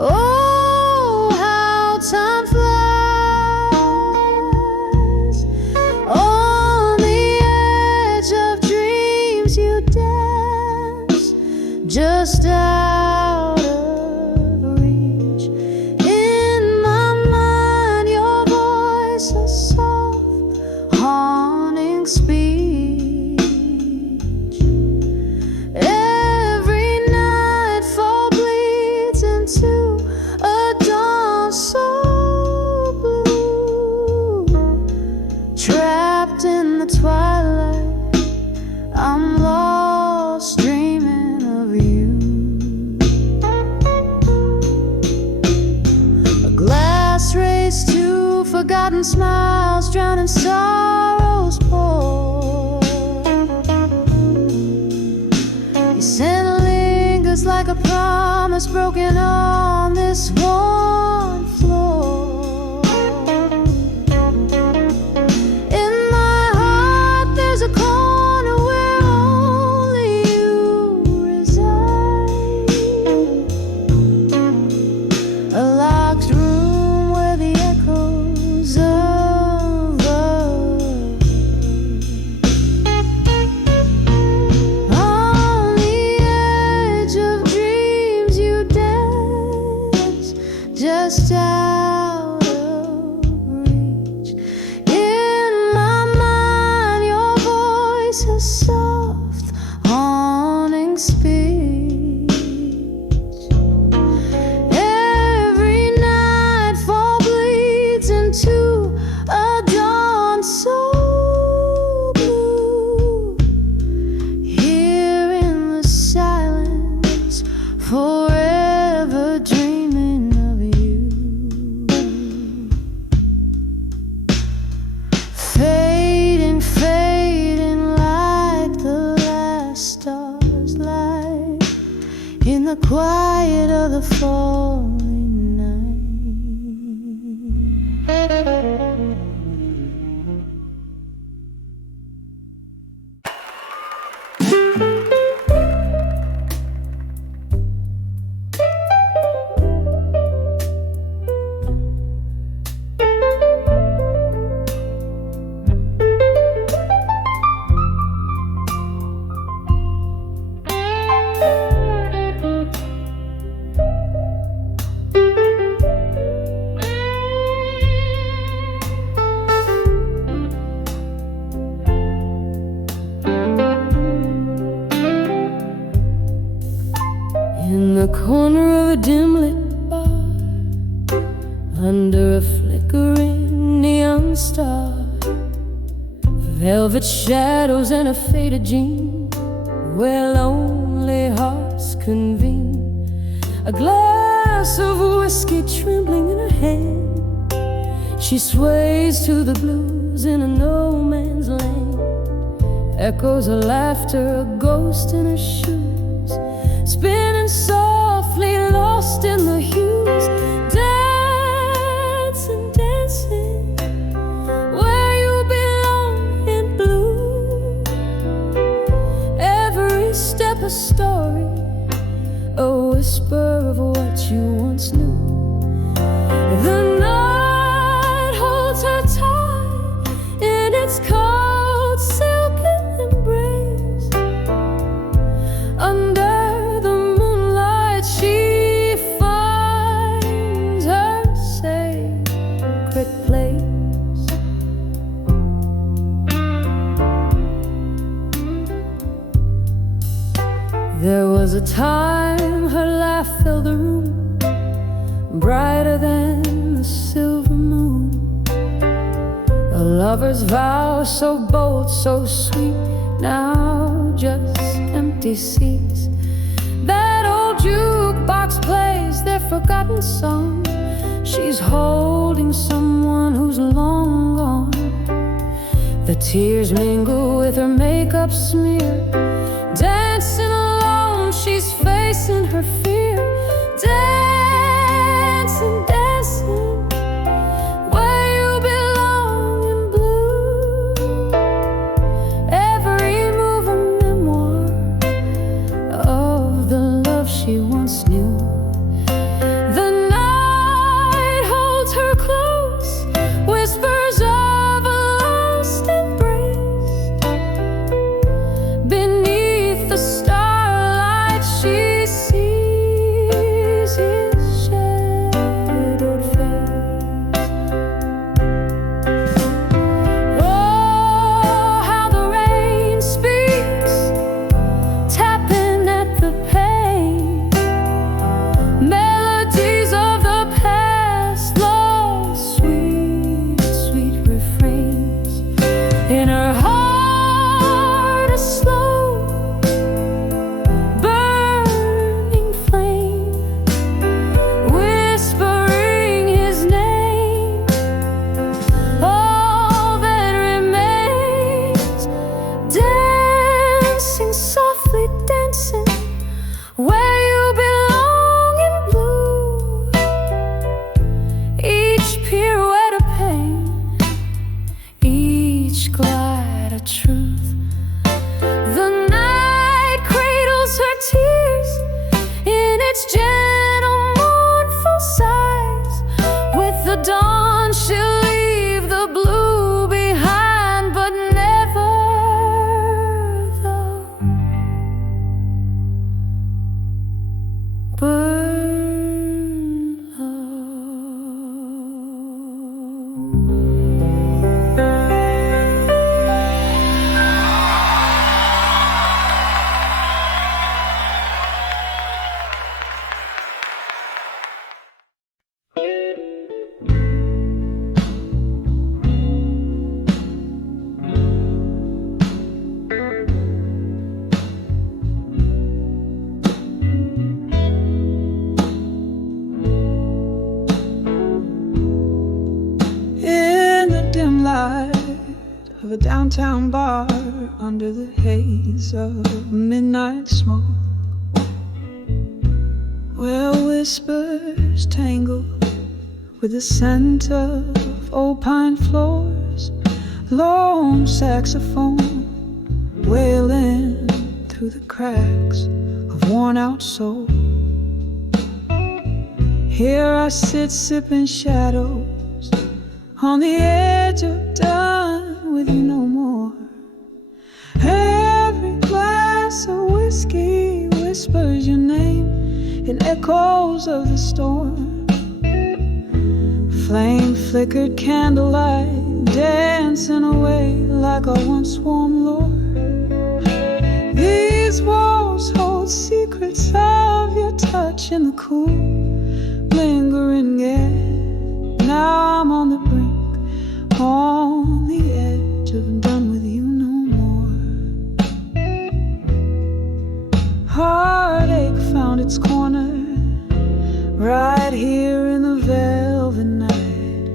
Oh, how time flies. On the edge of dreams you dance, just out of reach. In my mind your voice is soft, haunting speech. Every nightfall bleeds into a dawn so blue. Trapped in the twilight, I'm lost dreaming of you. A glass race to forgotten smiles, drowning sorrows pour. Your scent lingers like a promise broken on this worn floor. In my heart there's a corner where only you reside, a locked room where the echoes of love. On the edge of dreams you dance, just out of reach. In my mind your voice is soft, haunting speech. Every nightfall bleeds into a dawn so blue. Here in the silence, forever dreaming of you. Fading, fading like the last star's light in the quiet of the falling night. In the corner of a dim lit bar, under a flickering neon star, velvet shadows and a faded jean, where lonely hearts convene. A glass of whiskey trembling in her hand, she sways to the blues in a no man's land. Echoes of laughter, a ghost in her shoes, spinning softly, lost in the hues. Dancing, dancing, where you belong in blue. Every step a story, a whisper of what you once knew. The night holds her tight in its cold silken embrace. Under the moonlight she finds her sacred place. There was a time her laugh filled the room, brighter than the silver moon. A lover's vow so bold, so sweet, now just empty seats. That old jukebox plays their forgotten song. She's holding someone who's long gone. The tears mingle with her makeup smear. Dancing alone, she's facing her fear. Dancing, dancing, where you belong in blue. Every move a memoir of the love she once knew. The night holds her close, whispers of a lost embrace. Beneath the starlight, she sees his shadowed face. Oh, how the rain speaks, tapping at the pane. Melodies of the past, lost, sweet, sweet refrains. In her heart, a slow burning flame, whispering his name. All that remains, dancing softly, dancing where you belong in blue. Each pirouette a pain, each glide a truth. The night cradles her tears in its gentle, mournful sighs. With the dawn, she'll leave the blue behind, but never the burn In the dim light of a downtown bar, under the haze of midnight smoke, where whispers tangle with the scent of old pine floors, lone saxophone wailing through the cracks of worn-out soul. Here I sit sipping shadows on the edge of done with you no more. Every glass of whiskey whispers your name in echoes of the storm. Flame-flickered candlelight dancing away like a once warm lore. These walls hold secrets of your touch in the cool, lingering air. Now I'm on the brink, on the edge of done with you no more. Heartache found its corner right here in the velvet night,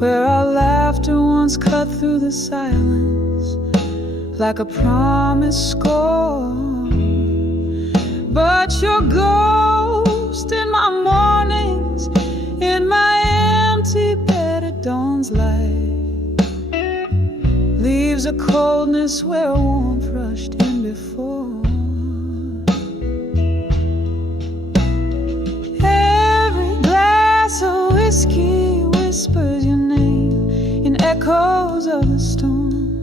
where our laughter once cut through the silence like a promised score. But your ghost in my mornings, in my empty bed at dawn's light, leaves a coldness where warmth rushed in before. Every glass of whiskey whispers your name in echoes of the storm.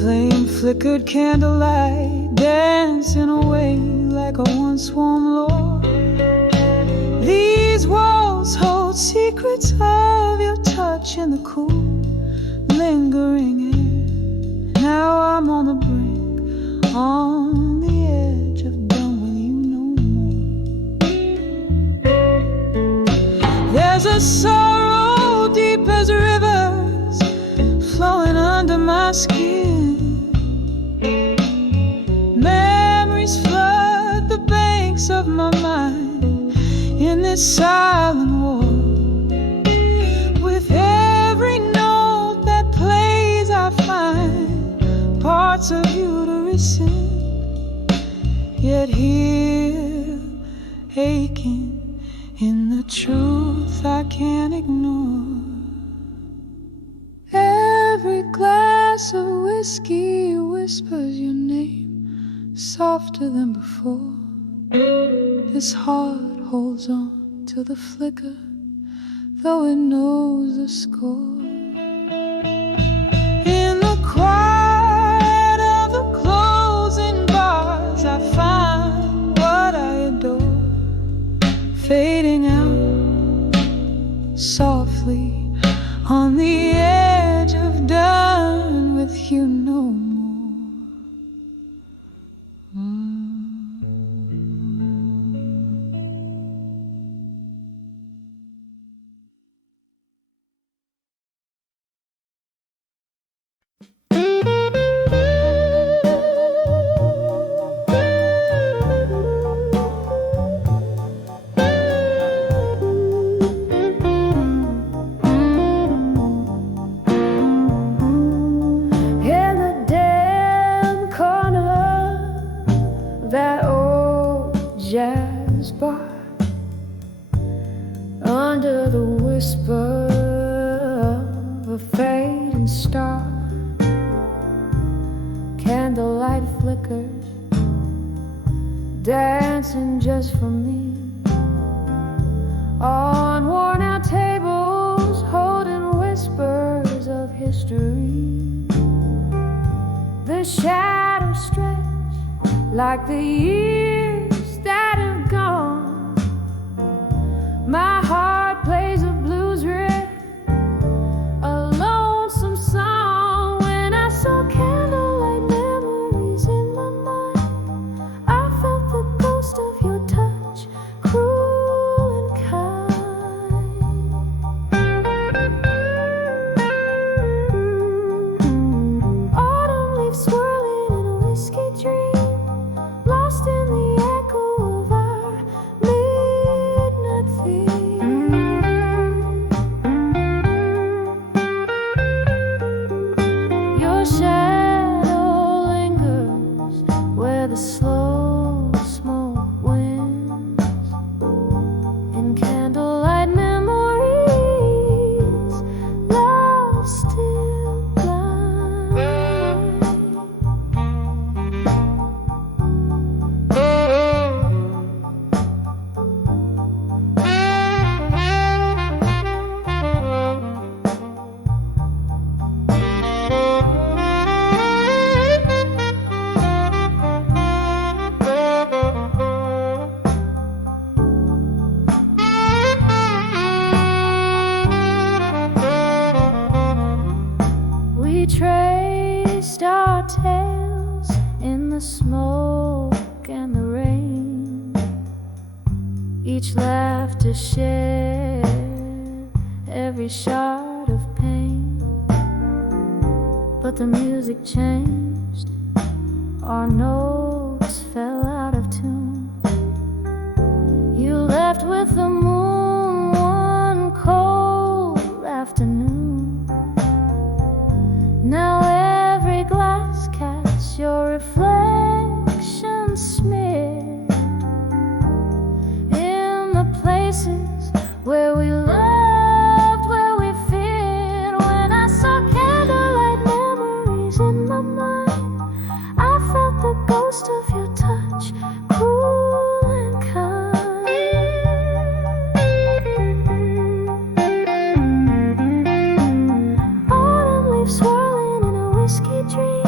Flame-flickered candlelight dancing away like a once warm lore. These walls hold secrets of your touch in the cool, lingering air. Now I'm on the brink, on the edge of done with you no more. There's a sorrow deep as rivers flowing under my skin. Memories flow this silent war. With every note that plays, I find parts of you to resent. Yet here, aching in the truth I can't ignore. Every glass of whiskey whispers your name softer than before. This heart holds on to the flicker, though it knows the score. In the quiet of the closing bars, I find what I adore fading out softly on the edge of done with you no more. Under the whisper of a fading star, candlelight flickers, dancing just for me. On worn out tables, holding whispers of history. The shadows stretch like the years that have gone. My heart plays a blues riff, a lonesome song. When I saw candlelight memories in my mind, I felt the ghost of your touch, cruel and kind. Autumn leaves swirling in a whiskey dream, lost in the echo of our midnight theme. Your shadow lingers where the slow smoke winds, in candlelight memories, love still blind. We traced our tales in the smoke and the rain. Each laughter shared every shard of pain. But the music changed, our notes fell out of tune. You left with the moon one cold afternoon. Now every glass catches your reflection smeared in the places where we loved, where we feared. When I saw candlelight memories in my mind, I felt the ghost of your touch, cruel and kind. Autumn leaves swirling in a whiskey dream,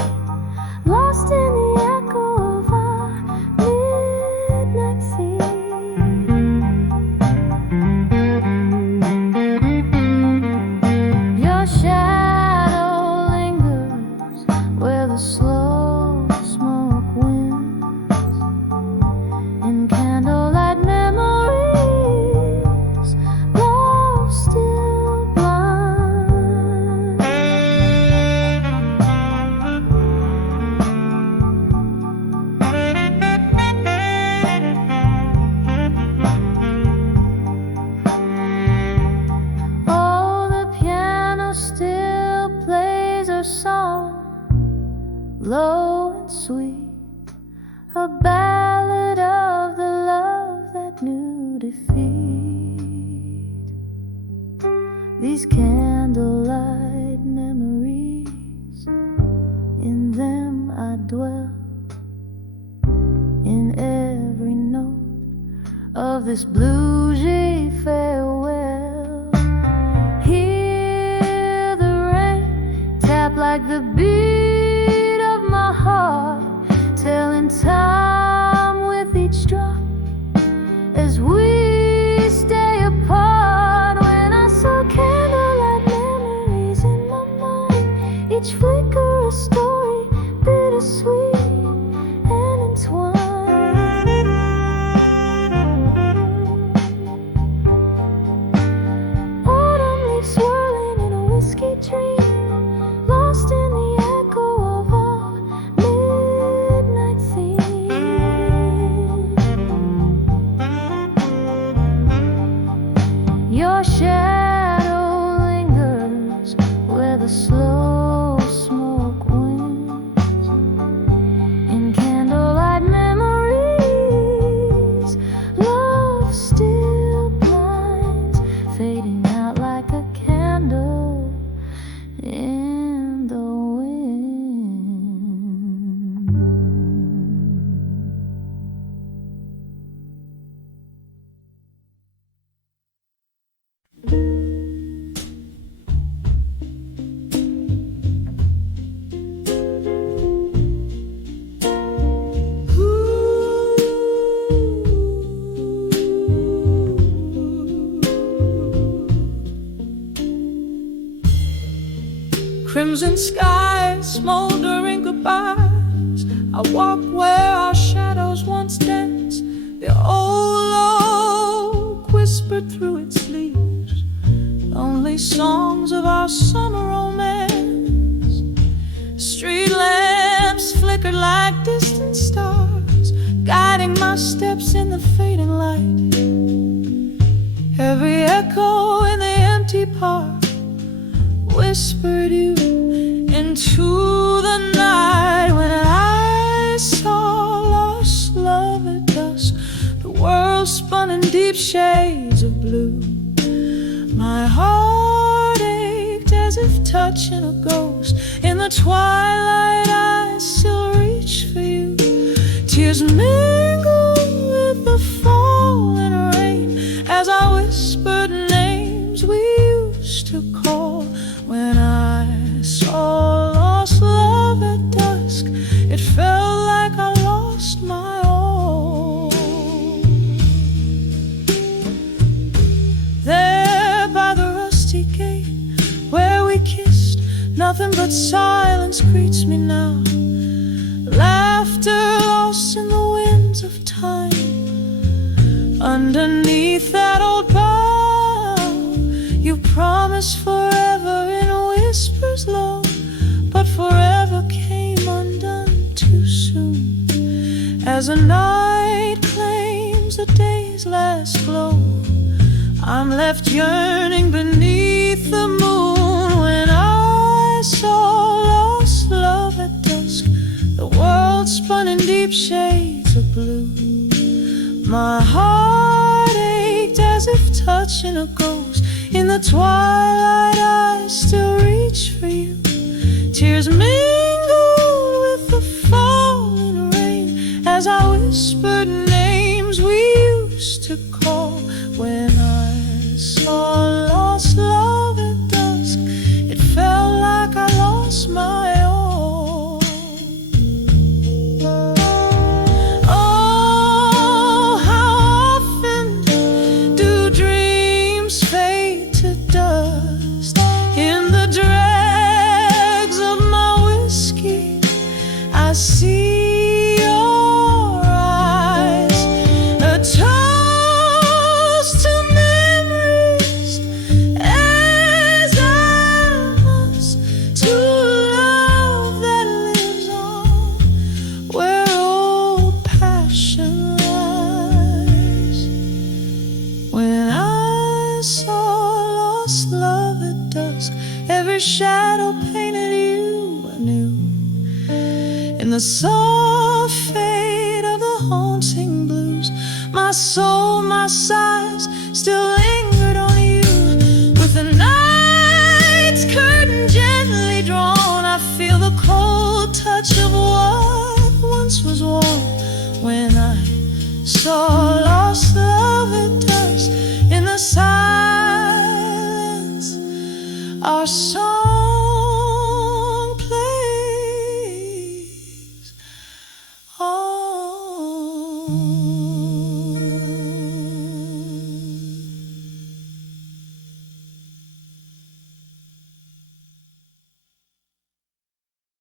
lost in the low and sweet, a ballad of the love that knew defeat. These candlelight memories, in them I dwell, in every note of this bluesy farewell. Hear the rain tap like the beat of my heart, telling time with each drop as we stay apart. When I saw candlelight memories in my mind, each flicker a story, bittersweet and entwined. Autumn leaves swirling in a whiskey dream, lost in the echo of our midnight theme. Your shadow lingers where the slow smoke winds. In candlelight memories, love still blinds, fading out like a candle in the wind. Crimson skies, smoldering goodbyes. I walk where our shadows once danced. The old oak whispered through its leaves lonely songs of our summer romance. Street lamps flickered like distant stars, guiding my steps in the fading light. Every echo in the empty park whispered you into the night. When I saw lost love at dusk, the world spun in deep shades of blue. My heart ached as if touching a ghost. In the twilight I still reach for you. Tears mingle with the falling rain as I whispered names we used to call. When I saw lost love at dusk, it felt like I lost my all. There by the rusty gate where we kissed, nothing but silence greets me now. Laughter lost in the winds of time. Underneath that old bough, you promised forever in whispers low, but forever came undone too soon. As a night claims a day's last glow, I'm left yearning beneath the moon. When I saw lost love at dusk, the world spun in deep shades of blue. My heart ached as if touching a ghost. In the twilight I still reach for you. Tears mingled with the falling rain as I whispered names we used to call. When I saw lost love at dusk, it felt like I lost my all. Oh, how often do dreams fade to dust? In the dregs of my whiskey, I see your eyes. A touch In the soft fade of the haunting blues, my soul, my sighs still lingered on you. With the night's curtain gently drawn, I feel the cold touch of what once was warm. When I saw